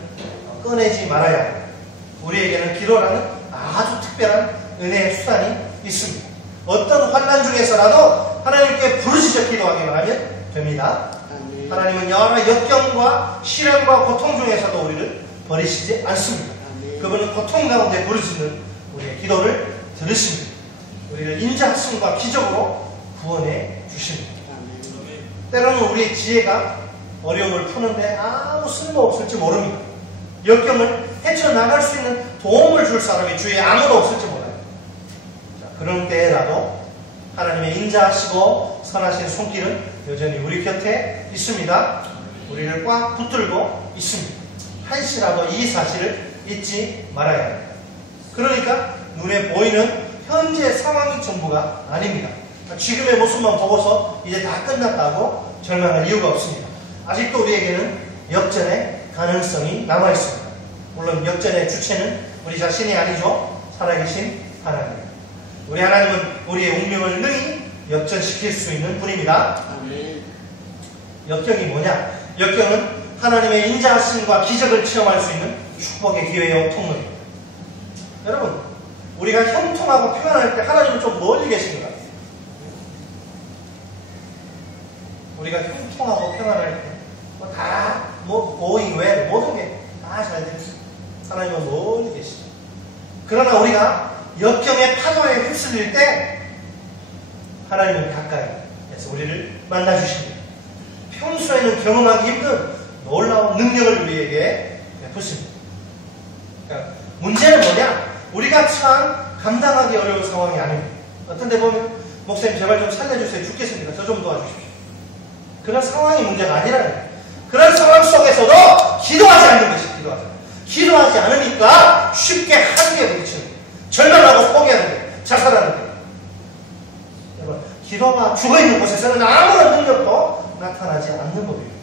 꺼내지 말아야 합니다. 우리에게는 기도라는 아주 특별한 은혜의 수단이 있습니다. 어떤 환난 중에서라도 하나님께 부르짖어 기도하기만 하면 됩니다. 하나님은 여러 역경과 시련과 고통 중에서도 우리를 버리시지 않습니다. 그분은 고통 가운데 부르짖는 우리의 기도를 들으십니다. 우리를 인자하심과 기적으로 구원해 주십니다. 때로는 우리의 지혜가 어려움을 푸는데 아무 쓸모없을지 모릅니다. 역경을 헤쳐나갈 수 있는 도움을 줄 사람이 주위에 아무도 없을지 몰라요. 자, 그런 때라도 하나님의 인자하시고 선하신 손길은 여전히 우리 곁에 있습니다. 우리를 꽉 붙들고 있습니다. 한시라도 이 사실을 잊지 말아야 합니다. 그러니까 눈에 보이는 현재 상황이 전부가 아닙니다. 지금의 모습만 보고서 이제 다 끝났다고 절망할 이유가 없습니다. 아직도 우리에게는 역전의 가능성이 남아있습니다. 물론 역전의 주체는 우리 자신이 아니죠. 살아계신 하나님. 우리 하나님은 우리의 운명을 능히 역전시킬 수 있는 분입니다. 역경이 뭐냐? 역경은 하나님의 인자하심과 기적을 체험할 수 있는 축복의 기회요 통로입니다. 여러분, 우리가 형통하고 평안할 때 하나님은 좀 멀리 계신 것 같아요. 우리가 형통하고 평안할 때 going well 모든 게 다 잘 되죠. 하나님은 멀리 계시죠. 그러나 우리가 역경의 파도에 휩쓸릴 때 하나님은 가까이 그래서 우리를 만나주십니다. 평소에는 경험하기 힘든 놀라운 능력을 우리에게 베푸십니다. 그러니까 문제는 뭐냐? 우리가 참 감당하기 어려운 상황이 아닙니다. 어떤 데 보면 목사님 제발 좀 살려주세요. 죽겠습니다. 저 좀 도와주십시오. 그런 상황이 문제가 아니라는 거예요. 그런 상황 속에서도 기도하지 않는 것이 기도하지 않으니까 쉽게 한계에 부딪히는 거예요. 절망하고 포기하는 거예요. 자살하는 거예요. 여러분, 기도가 죽어있는 곳에서는 아무런 능력도 나타나지 않는 법입니다.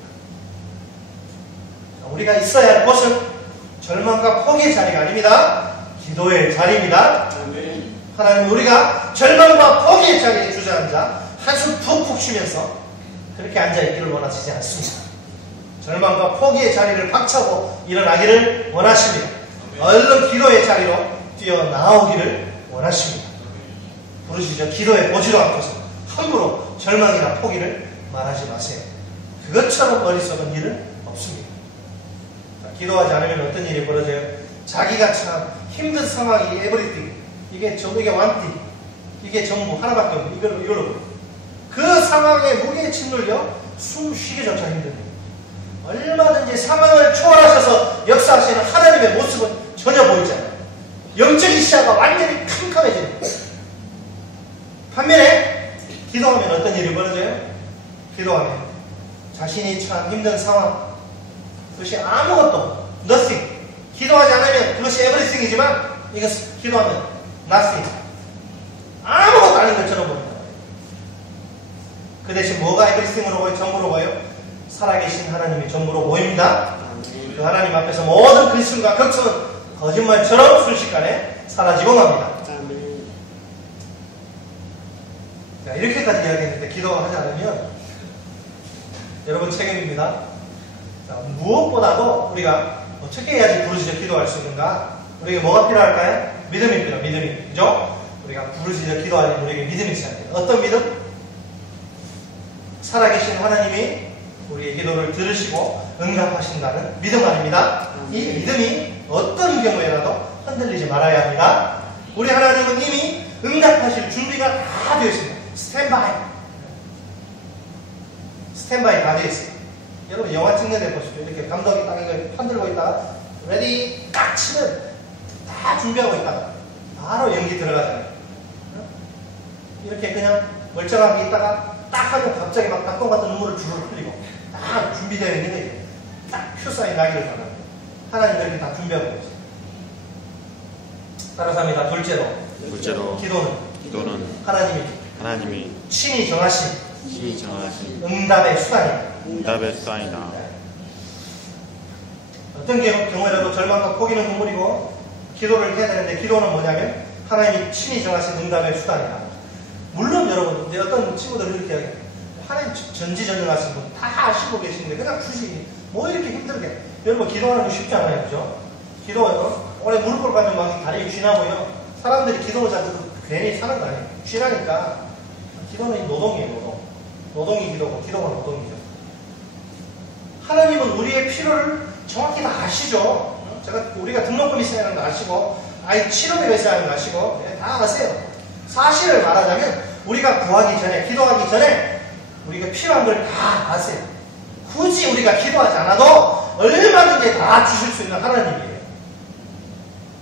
우리가 있어야 할 곳은 절망과 포기의 자리가 아닙니다. 기도의 자리입니다. 하나님은 우리가 절망과 포기의 자리에 주저앉아 한숨 푹푹 쉬면서 그렇게 앉아있기를 원하시지 않습니다. 절망과 포기의 자리를 박차고 일어나기를 원하십니다. 얼른 기도의 자리로 뛰어나오기를 원하십니다. 부르시죠. 기도의 고지로 앞에서 함부로 절망이나 포기를 말하지 마세요. 그것처럼 어리석은 일은 없습니다. 기도하지 않으면 어떤 일이 벌어져요? 자기가 참 힘든 상황이 에브리띵, 이게 완띠, 이게 전부 하나밖에 없는 이걸로 그 상황에 무게에 짓눌려 숨 쉬기조차 힘듭니다. 얼마든지 상황을 초월하셔서 역사하시는 하나님의 모습은 전혀 보이지 않아요. 영적인 시야가 완전히 캄캄해지는 거예요. 반면에 기도하면 어떤 일이 벌어져요? 기도하면 자신이 참 힘든 상황, 그것이 아무것도 nothing, 기도하지 않으면 그것이 everything이지만 이거 기도하면 nothing, 아무것도 아닌 것처럼 보입니다. 그 대신 뭐가 everything으로 보여요? 전부로 보여요? 살아계신 하나님이 전부로 보입니다. 그 하나님 앞에서 모든 근심과 걱정은 거짓말처럼 순식간에 사라지고 맙니다. 자, 이렇게까지 이야기했는데 기도하지 않으면 여러분 책임입니다. 자, 무엇보다도 우리가 어떻게 해야지 부르짖어 기도할 수 있는가? 우리에게 뭐가 필요할까요? 믿음이 필요합니다. 믿음이. 그죠? 우리가 부르짖어 기도하려면 우리에게 믿음이 있어야 돼요. 어떤 믿음? 살아계신 하나님이 우리의 기도를 들으시고 응답하신다는 믿음 아닙니다. 이 믿음이 어떤 경우에라도 흔들리지 말아야 합니다. 우리 하나님은 이미 응답하실 준비가 다 되어 있습니다. 스탠바이 다 되어 있어요. 여러분 영화 찍는 데 보십시오. 이렇게 감독이 딱 이걸 흔들고 있다가 레디 딱 치면 다 준비하고 있다가 바로 연기 들어가잖아요. 이렇게 그냥 멀쩡하게 있다가 딱 하면 갑자기 막 닭똥 같은 눈물을 주르르 흘리고 다 준비되어 있는 게 딱 큐사인 나기를 바랍니다. 하나님 그렇게 다 준비하고 있어요. 따라서 합니다. 둘째로 기도는 하나님이 친히 정하신 응답의 수단이다. 어떤 경우에라도 절망과 포기는 눈물이고 기도를 해야 되는데 기도는 뭐냐면 하나님이 친히 정하신 응답의 수단이다. 물론 여러분 이제 어떤 친구들은 이렇게 이야기해요. 하나님 전지전능하신 분 다 아시고 계시는데 그냥 굳이 뭐 이렇게 힘들게. 여러분 기도하는 거 쉽지 않아요. 그죠? 기도요. 오래 무릎 꿇고 가면 막 다리 쥐나고요. 사람들이 기도를 자꾸 괜히 사는 거 아니에요. 쥐나니까. 기도는 노동이에요. 노동이 기도고 기도가 노동이죠. 하나님은 우리의 필요를 정확히 다 아시죠. 우리가 등록금 있어야 하는 거 아시고 아이 치료비가 있어야 하는 거 아시고 다 아세요. 사실을 말하자면 우리가 구하기 전에 기도하기 전에 우리가 필요한 걸 다 아세요. 굳이 우리가 기도하지 않아도 얼마든지 다 주실 수 있는 하나님이에요.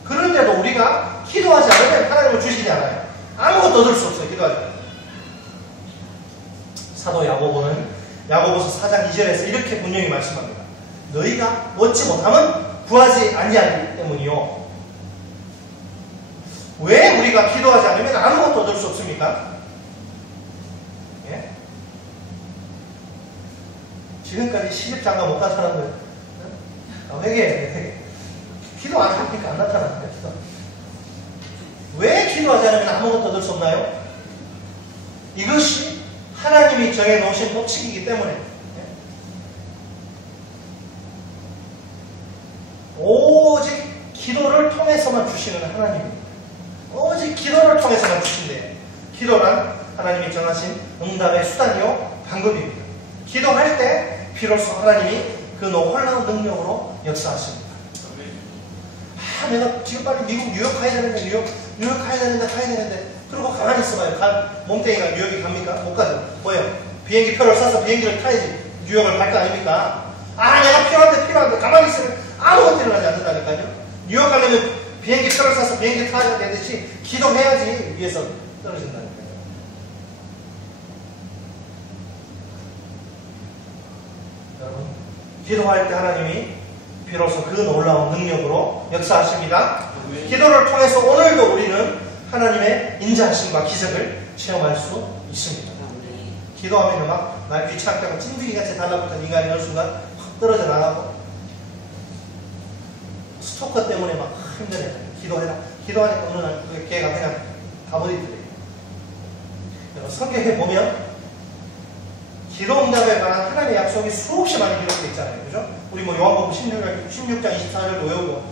그런데도 우리가 기도하지 않으면 하나님을 주시지 않아요. 아무것도 얻을 수 없어요. 기도하지 않아요. 사도 야고보는 야고보서 4장 2절에서 이렇게 분명히 말씀합니다. 너희가 얻지 못하면 구하지 아니하기 때문이요. 왜 우리가 기도하지 않으면 아무것도 얻을 수 없습니까? 예? 지금까지 시집장가 못 간 사람들 회개 기도 안 하니까 안 나타납니다. 기도. 왜 기도하지 않으면 아무것도 얻을 수 없나요? 이것이 하나님이 정해놓으신 법칙이기 때문에 오직 기도를 통해서만 주시는 하나님입니다. 오직 기도를 통해서만 주신대요. 기도란 하나님이 정하신 응답의 수단이요 방법입니다. 기도할 때 비로소 하나님이 그 놀라운 능력으로 역사하십니다. 내가 지금 빨리 미국 뉴욕 가야 되는데 뉴욕 가야 되는데 그리고 가만히 있어봐요. 몸뚱이가 뉴욕에 갑니까? 못 가죠. 뭐예요? 비행기 표를 사서 비행기를 타야지 뉴욕을 갈 거 아닙니까? 아, 내가 필요한데 가만히 있으면 아무것도 일어나지 않는다니까요. 뉴욕 가려면 비행기 표를 사서 비행기 타야 되듯이 기도해야지 위에서 떨어진다니까요. 여러분, 기도할 때 하나님이 비로소 그 놀라운 능력으로 역사하십니다. 기도를 통해서 오늘도 우리는 하나님의 인자하심과 기적을 체험할 수 있습니다. 기도하면 막 날 귀찮게 하고 찐득이같이 달라붙은 인간이 어느 순간 확 떨어져 나가고 스토커 때문에 막 힘드네요. 기도해라. 기도하니까 어느 날 그 걔가 그냥 가버리더래요. 여러분, 성경에 보면 기도 응답에 관한 하나님의 약속이 수없이 많이 기록되어 있잖아요. 그죠? 우리 뭐 요한복음 16장 24절도 외우고.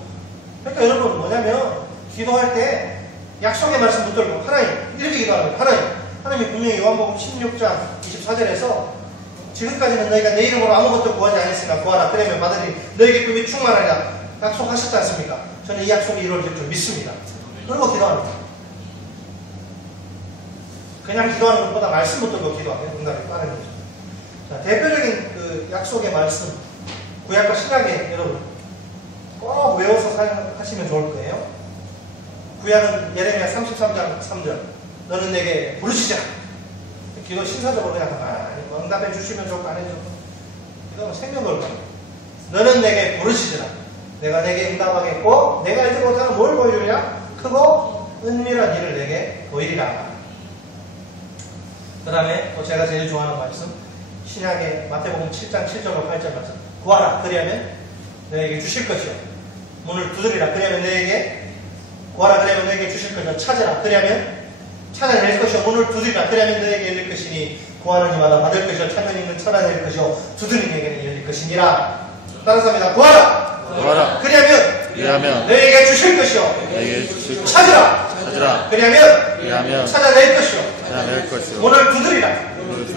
그러니까 여러분 뭐냐면 기도할 때 약속의 말씀 붙들고 하나님 이렇게 기도하는 거예요. 하나님이 분명히 요한복음 16장 24절에서 지금까지는 너희가 내 이름으로 아무것도 구하지 않았으니까 구하라. 그러면 받으리. 너희에게 금이 충만하리라. 약속하셨지 않습니까? 저는 이 약속이 이루어질 줄 믿습니다. 그리고 기도합니다. 그냥 기도하는 것보다 말씀 붙들고 기도하면 응답이 빠른 거죠. 자, 대표적인 그 약속의 말씀, 구약과 신약에 여러분 꼭 외워서 사용하시면 좋을 거예요. 구약은 예레미야 33장 3절. 너는 내게 부르시자. 기도 신사적으로 그냥 응답해 주시면 좋고 안 해주고 이건 생명 걸고. 너는 내게 부르시자. 내가 내게 응답하겠고 내가 알지 못하는 뭘 보여주랴? 크고 은밀한 일을 내게 보이리라. 그 다음에 또 제가 제일 좋아하는 말씀, 신약의 마태복음 7장 7절로 8절 말씀. 구하라. 그리하면 너에게 주실 것이요. 문을 두드리라. 그리하면 너에게 구하라. 그리하면 너에게 주실 것이요. 찾으라. 그리하면 찾아낼 것이요. 문을 두드리라. 그리하면 너에게 열릴 것이니 구하는 이마다 받을 것이요. 찾는 이는 찾아낼 것이요. 두드리는 이에게는 열릴 것이니라. 따라서 합니다. 구하라. 구하라. 그리하면 너에게 주실 것이요. 너에게 주실 것이요. 찾으라. 그리하면 찾아낼 것이요. 찾아낼 것이요. 문을 두드리라.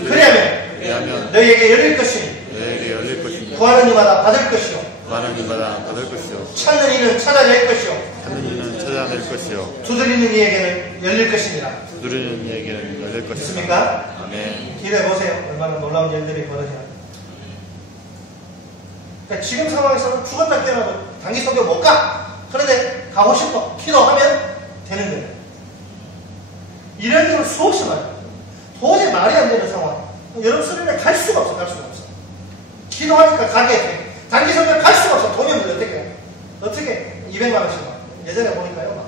그리하면 너에게 열릴 것이니 구하는 이마다 받을 것이요. 구하는 이마다 받을 것이요. 찾는 이는 찾아낼 것이요. 찾는 이는 찾아낼 것이요. 두드리는 이에게는 열릴 것이니라. 두드리는 이에게는 열릴 것이다. 믿습니까? 아멘. 기대해 보세요. 얼마나 놀라운 일들이 벌어지나. 그러니까 지금 상황에서는 죽었다 깨어나도 단기 설교 못 가. 그런데 가고 싶어. 기도하면 되는 거예요. 이런 일은 수없이 많아요. 도저히 말이 안 되는 상황. 여러분 수련회 갈 수가 없어. 기도하니까 가게 돼. 단기 설교 갈 수가 없어. 돈이 없는데 어떻게 해? 어떻게 200만 원씩 막. 예전에 보니까요. 막.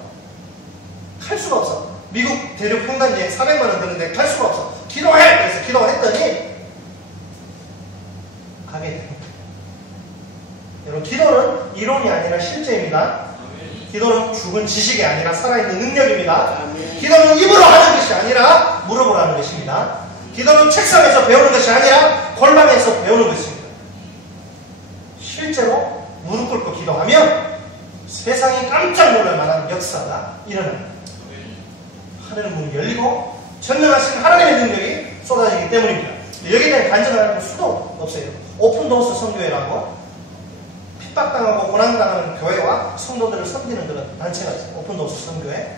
갈 수가 없어. 미국 대륙 횡단 여행 400만 원 드는데 갈 수가 없어. 기도해! 그래서 기도했더니 가게 돼. 여러분 기도는 이론이 아니라 실제입니다. 기도는 죽은 지식이 아니라 살아있는 능력입니다. 기도는 입으로 하는 것이 아니라 무릎으로 하는 것입니다. 기도는 책상에서 배우는 것이 아니라 골방에서 배우는 것입니다. 실제로 무릎 꿇고 기도하면 세상이 깜짝 놀랄 만한 역사가 일어납니다. 하늘의 문이 열리고 전능하신 하나님의 능력이 쏟아지기 때문입니다. 여기에 대한 간증을 할 수도 없어요. 오픈도어스 선교회라고 핍박당하고 고난당하는 교회와 성도들을 섬기는 그런 단체가 있어요. 오픈도어스 선교회.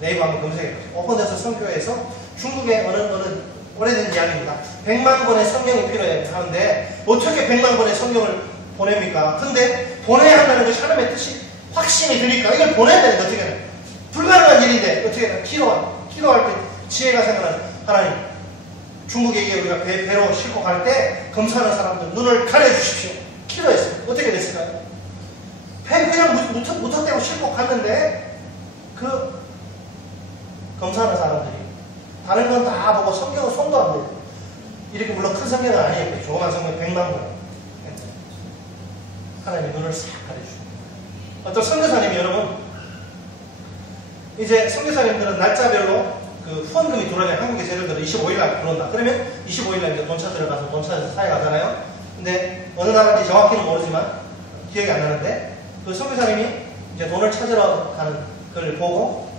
네이버 한번 검색해보세요. 오픈도어스 선교회에서 중국의 어느 오래된 이야기입니다. 100만 권의 성경이 필요해 하는데 어떻게 100만 권의 성경을 보냅니까? 근데 보내야 한다는 것이 하나님의 뜻이 확신이 드니까 이걸 보내야 되는데 어떻게 해요? 불가능한 일인데 어떻게 해요? 기도할 때 지혜가 생각나요. 하나님, 중국에 이게 우리가 배로 싣고 갈 때 검사하는 사람들 눈을 가려주십시오. 기도했어요. 어떻게 됐을까요? 배 그냥 무턱대고 싣고 갔는데 그 검사하는 사람들이 다른 건 다 보고 성경은 손도 안 대고 이렇게 물론 큰 성경은 아니에요. 조그만 성경 100만 권. 하나님이 눈을 싹 가려주십니다. 어떤 선교사님이 여러분 이제 선교사님들은 날짜별로 그 후원금이 들어오면 한국에 예를 들어 25일날 들어온다. 그러면 25일날 이제 돈 찾으러 가서 돈 찾아서 사회 가잖아요. 근데 어느 나라인지 정확히는 모르지만 기억이 안 나는데 그 선교사님이 이제 돈을 찾으러 가는 걸 보고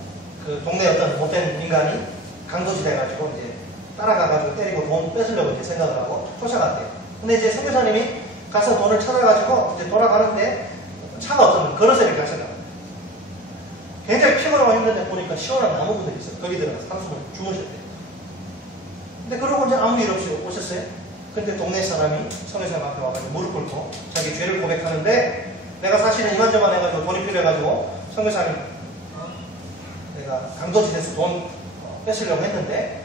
그 동네 어떤 못된 인간이 강도짓 해가지고 이제 따라가가지고 때리고 돈 뺏으려고 이제 생각을 하고 쫓아갔대요. 근데 이제 선교사님이 가서 돈을 찾아가지고 이제 돌아가는데 차가 없으면 걸어서 이렇게 가셨다. 굉장히 피곤하고 힘든데 보니까 시원한 나무분들이 있어요. 거기 들어가서 한숨을 주무셨대요. 근데 그러고 이제 아무 일 없이 오셨어요. 근데 동네 사람이 성회사님 앞에 와가지고 무릎 꿇고 자기 죄를 고백하는데, 내가 사실은 이만저만 해가지고 돈이 필요해가지고 성회사님 내가 강도질해서 돈 뺏으려고 했는데,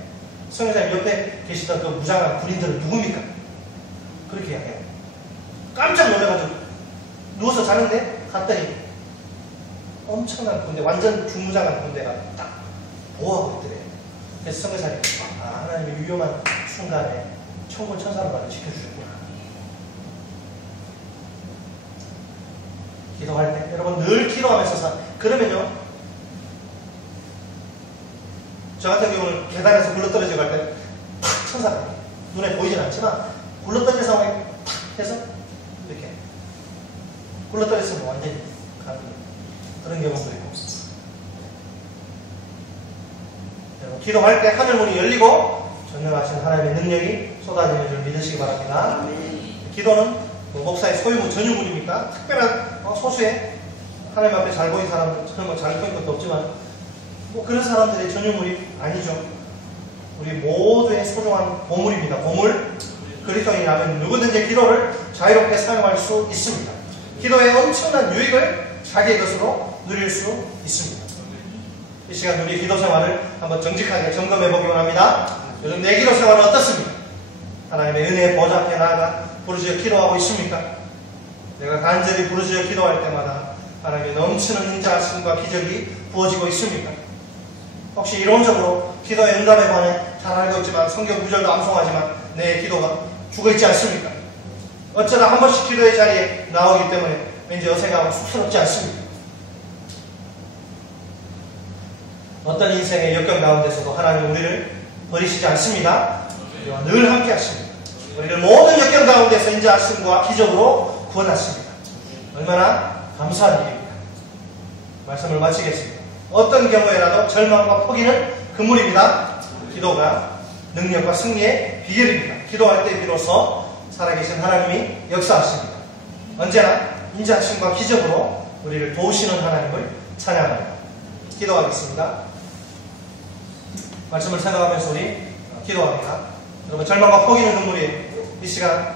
성회사님 옆에 계시던 그 무장한 군인들은 누굽니까? 그렇게 이야기해요. 깜짝 놀라가지고 누워서 자는데 갔더니 엄청난 군대, 완전 중무장한 군대가 딱 보호하고 있더래요. 그래서 성회사님, 하나님의 위험한 순간에 천군 천사로 나를 지켜주셨구나. 기도할 때 여러분 늘 기도하면서 그러면요, 저 같은 경우는 계단에서 굴러떨어져 갈 때 탁 천사가 눈에 보이진 않지만 굴러떨어진 상황에 탁 해서 이렇게 굴러떨어졌으면 완전히 가는 그런 경우도 있고. 여러분 기도할 때 하늘 문이 열리고 전능하신 하나님의 능력이 쏟아지는 줄 믿으시기 바랍니다. 기도는 목사의 소유무 전유물입니까? 특별한 소수의 하나님 앞에 잘 보인 사람은 저는 잘 보인 것도 없지만 그런 사람들의 전유물이 아니죠. 우리 모두의 소중한 보물입니다. 보물. 그리스도인이라면 누구든지 기도를 자유롭게 사용할 수 있습니다. 기도의 엄청난 유익을 자기의 것으로 누릴 수 있습니다. 이 시간 우리 기도 생활을 한번 정직하게 점검해 보기 원합니다. 요즘 내 기도 생활은 어떻습니까? 하나님의 은혜의 보좌 앞에 나아가 부르짖어 기도하고 있습니까? 내가 간절히 부르짖어 기도할 때마다 하나님의 넘치는 인자하심과 기적이 부어지고 있습니까? 혹시 이론적으로 기도의 응답에 관해 잘 알고 있지만 성경 구절도 암송하지만 내 기도가 죽어있지 않습니까? 어쩌다 한 번씩 기도의 자리에 나오기 때문에 왠지 어색하고 쑥스럽지 않습니까? 어떤 인생의 역경 가운데서도 하나님 우리를 버리시지 않습니다. 우리와 늘 함께 하십니다. 우리를 모든 역경 가운데서 인자하심과 기적으로 구원하십니다. 얼마나 감사한 일입니다. 말씀을 마치겠습니다. 어떤 경우에라도 절망과 포기는 금물입니다. 기도가 능력과 승리의 비결입니다. 기도할 때 비로소 살아계신 하나님이 역사하십니다. 언제나 인자하심과 기적으로 우리를 도우시는 하나님을 찬양합니다. 기도하겠습니다. 말씀을 생각하면서 우리 기도합니다. 여러분 절망과 포기는 금물이에요. 이 시간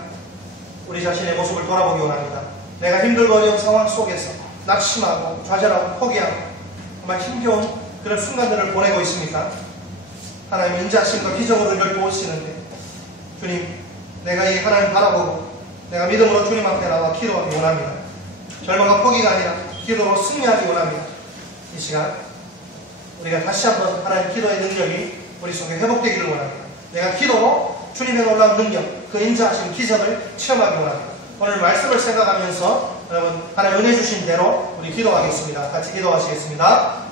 우리 자신의 모습을 돌아보기 원합니다. 내가 힘들고 어려운 상황 속에서 낙심하고 좌절하고 포기하고 정말 힘겨운 그런 순간들을 보내고 있습니까? 하나님 인자하심과 기적으로 우리를 도우시는데 주님, 내가 이 하나님 바라보고 내가 믿음으로 주님 앞에 나와 기도하기 원합니다. 절망과 포기가 아니라 기도로 승리하기 원합니다. 이 시간 우리가 다시 한번 하나님 기도의 능력이 우리 속에 회복되기를 원합니다. 내가 기도로 주님의 놀라운 능력, 그 인자하신 기적을 체험하기 원합니다. 오늘 말씀을 생각하면서 여러분 하나님 은혜 주신 대로 우리 기도하겠습니다. 같이 기도하시겠습니다.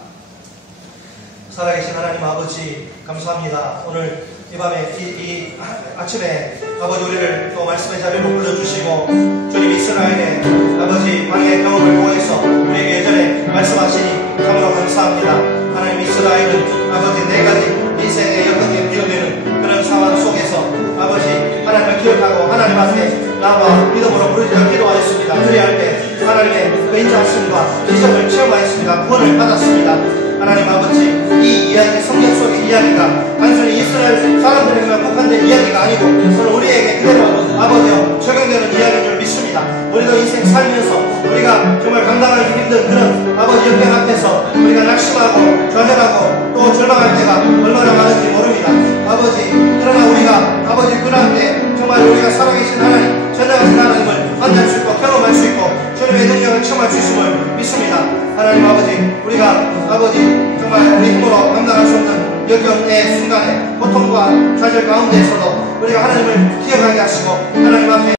살아계신 하나님 아버지 감사합니다. 오늘 이 밤에 이 아침에 아버지 우리를 또 말씀의 자리로 불러주시고 주님 이스라엘의 아버지 방해의 경험을 통해서 우리에게 예전에 말씀하시니 참으로 감사합니다. 하나님 이스라엘은 아버지 네 가지 인생의 역경에 비어되는 그런 상황 속에서 아버지 하나님을 기억하고 하나님 앞에 나와 믿음으로 부르짖어 기도하였습니다. 그리할 때 하나님의 그 인자하심과 기적을 체험하였습니다. 구원을 받았습니다. 하나님 아버지 이 이야기 성경 속의 이야기가 단순히 이스라엘 사람들에게만 국한된 이야기가 아니고 오늘 우리에게 그대로 아버지여 적용되는 이야기인 줄 믿습니다. 우리도 인생 살면서 우리가 정말 감당하기 힘든 그런 아버지 역경 앞에서 우리가 낙심하고 좌절하고 또 절망할 때가 얼마나 많은지 모릅니다. 아버지 그러나 우리가 아버지 그럴 때 정말 우리가 살아계신 하나님 전능하신 하나님을 만날 수 있고 경험할 수 있고 주님의 능력을 체험할 수 있음을 믿습니다. 하나님 아버지 우리가 아버지 정말 우리 힘으로 감당할 수 없는 역경의 순간에 고통과 좌절 가운데에서도 우리가 하나님을 기억하게 하시고 하나님 앞에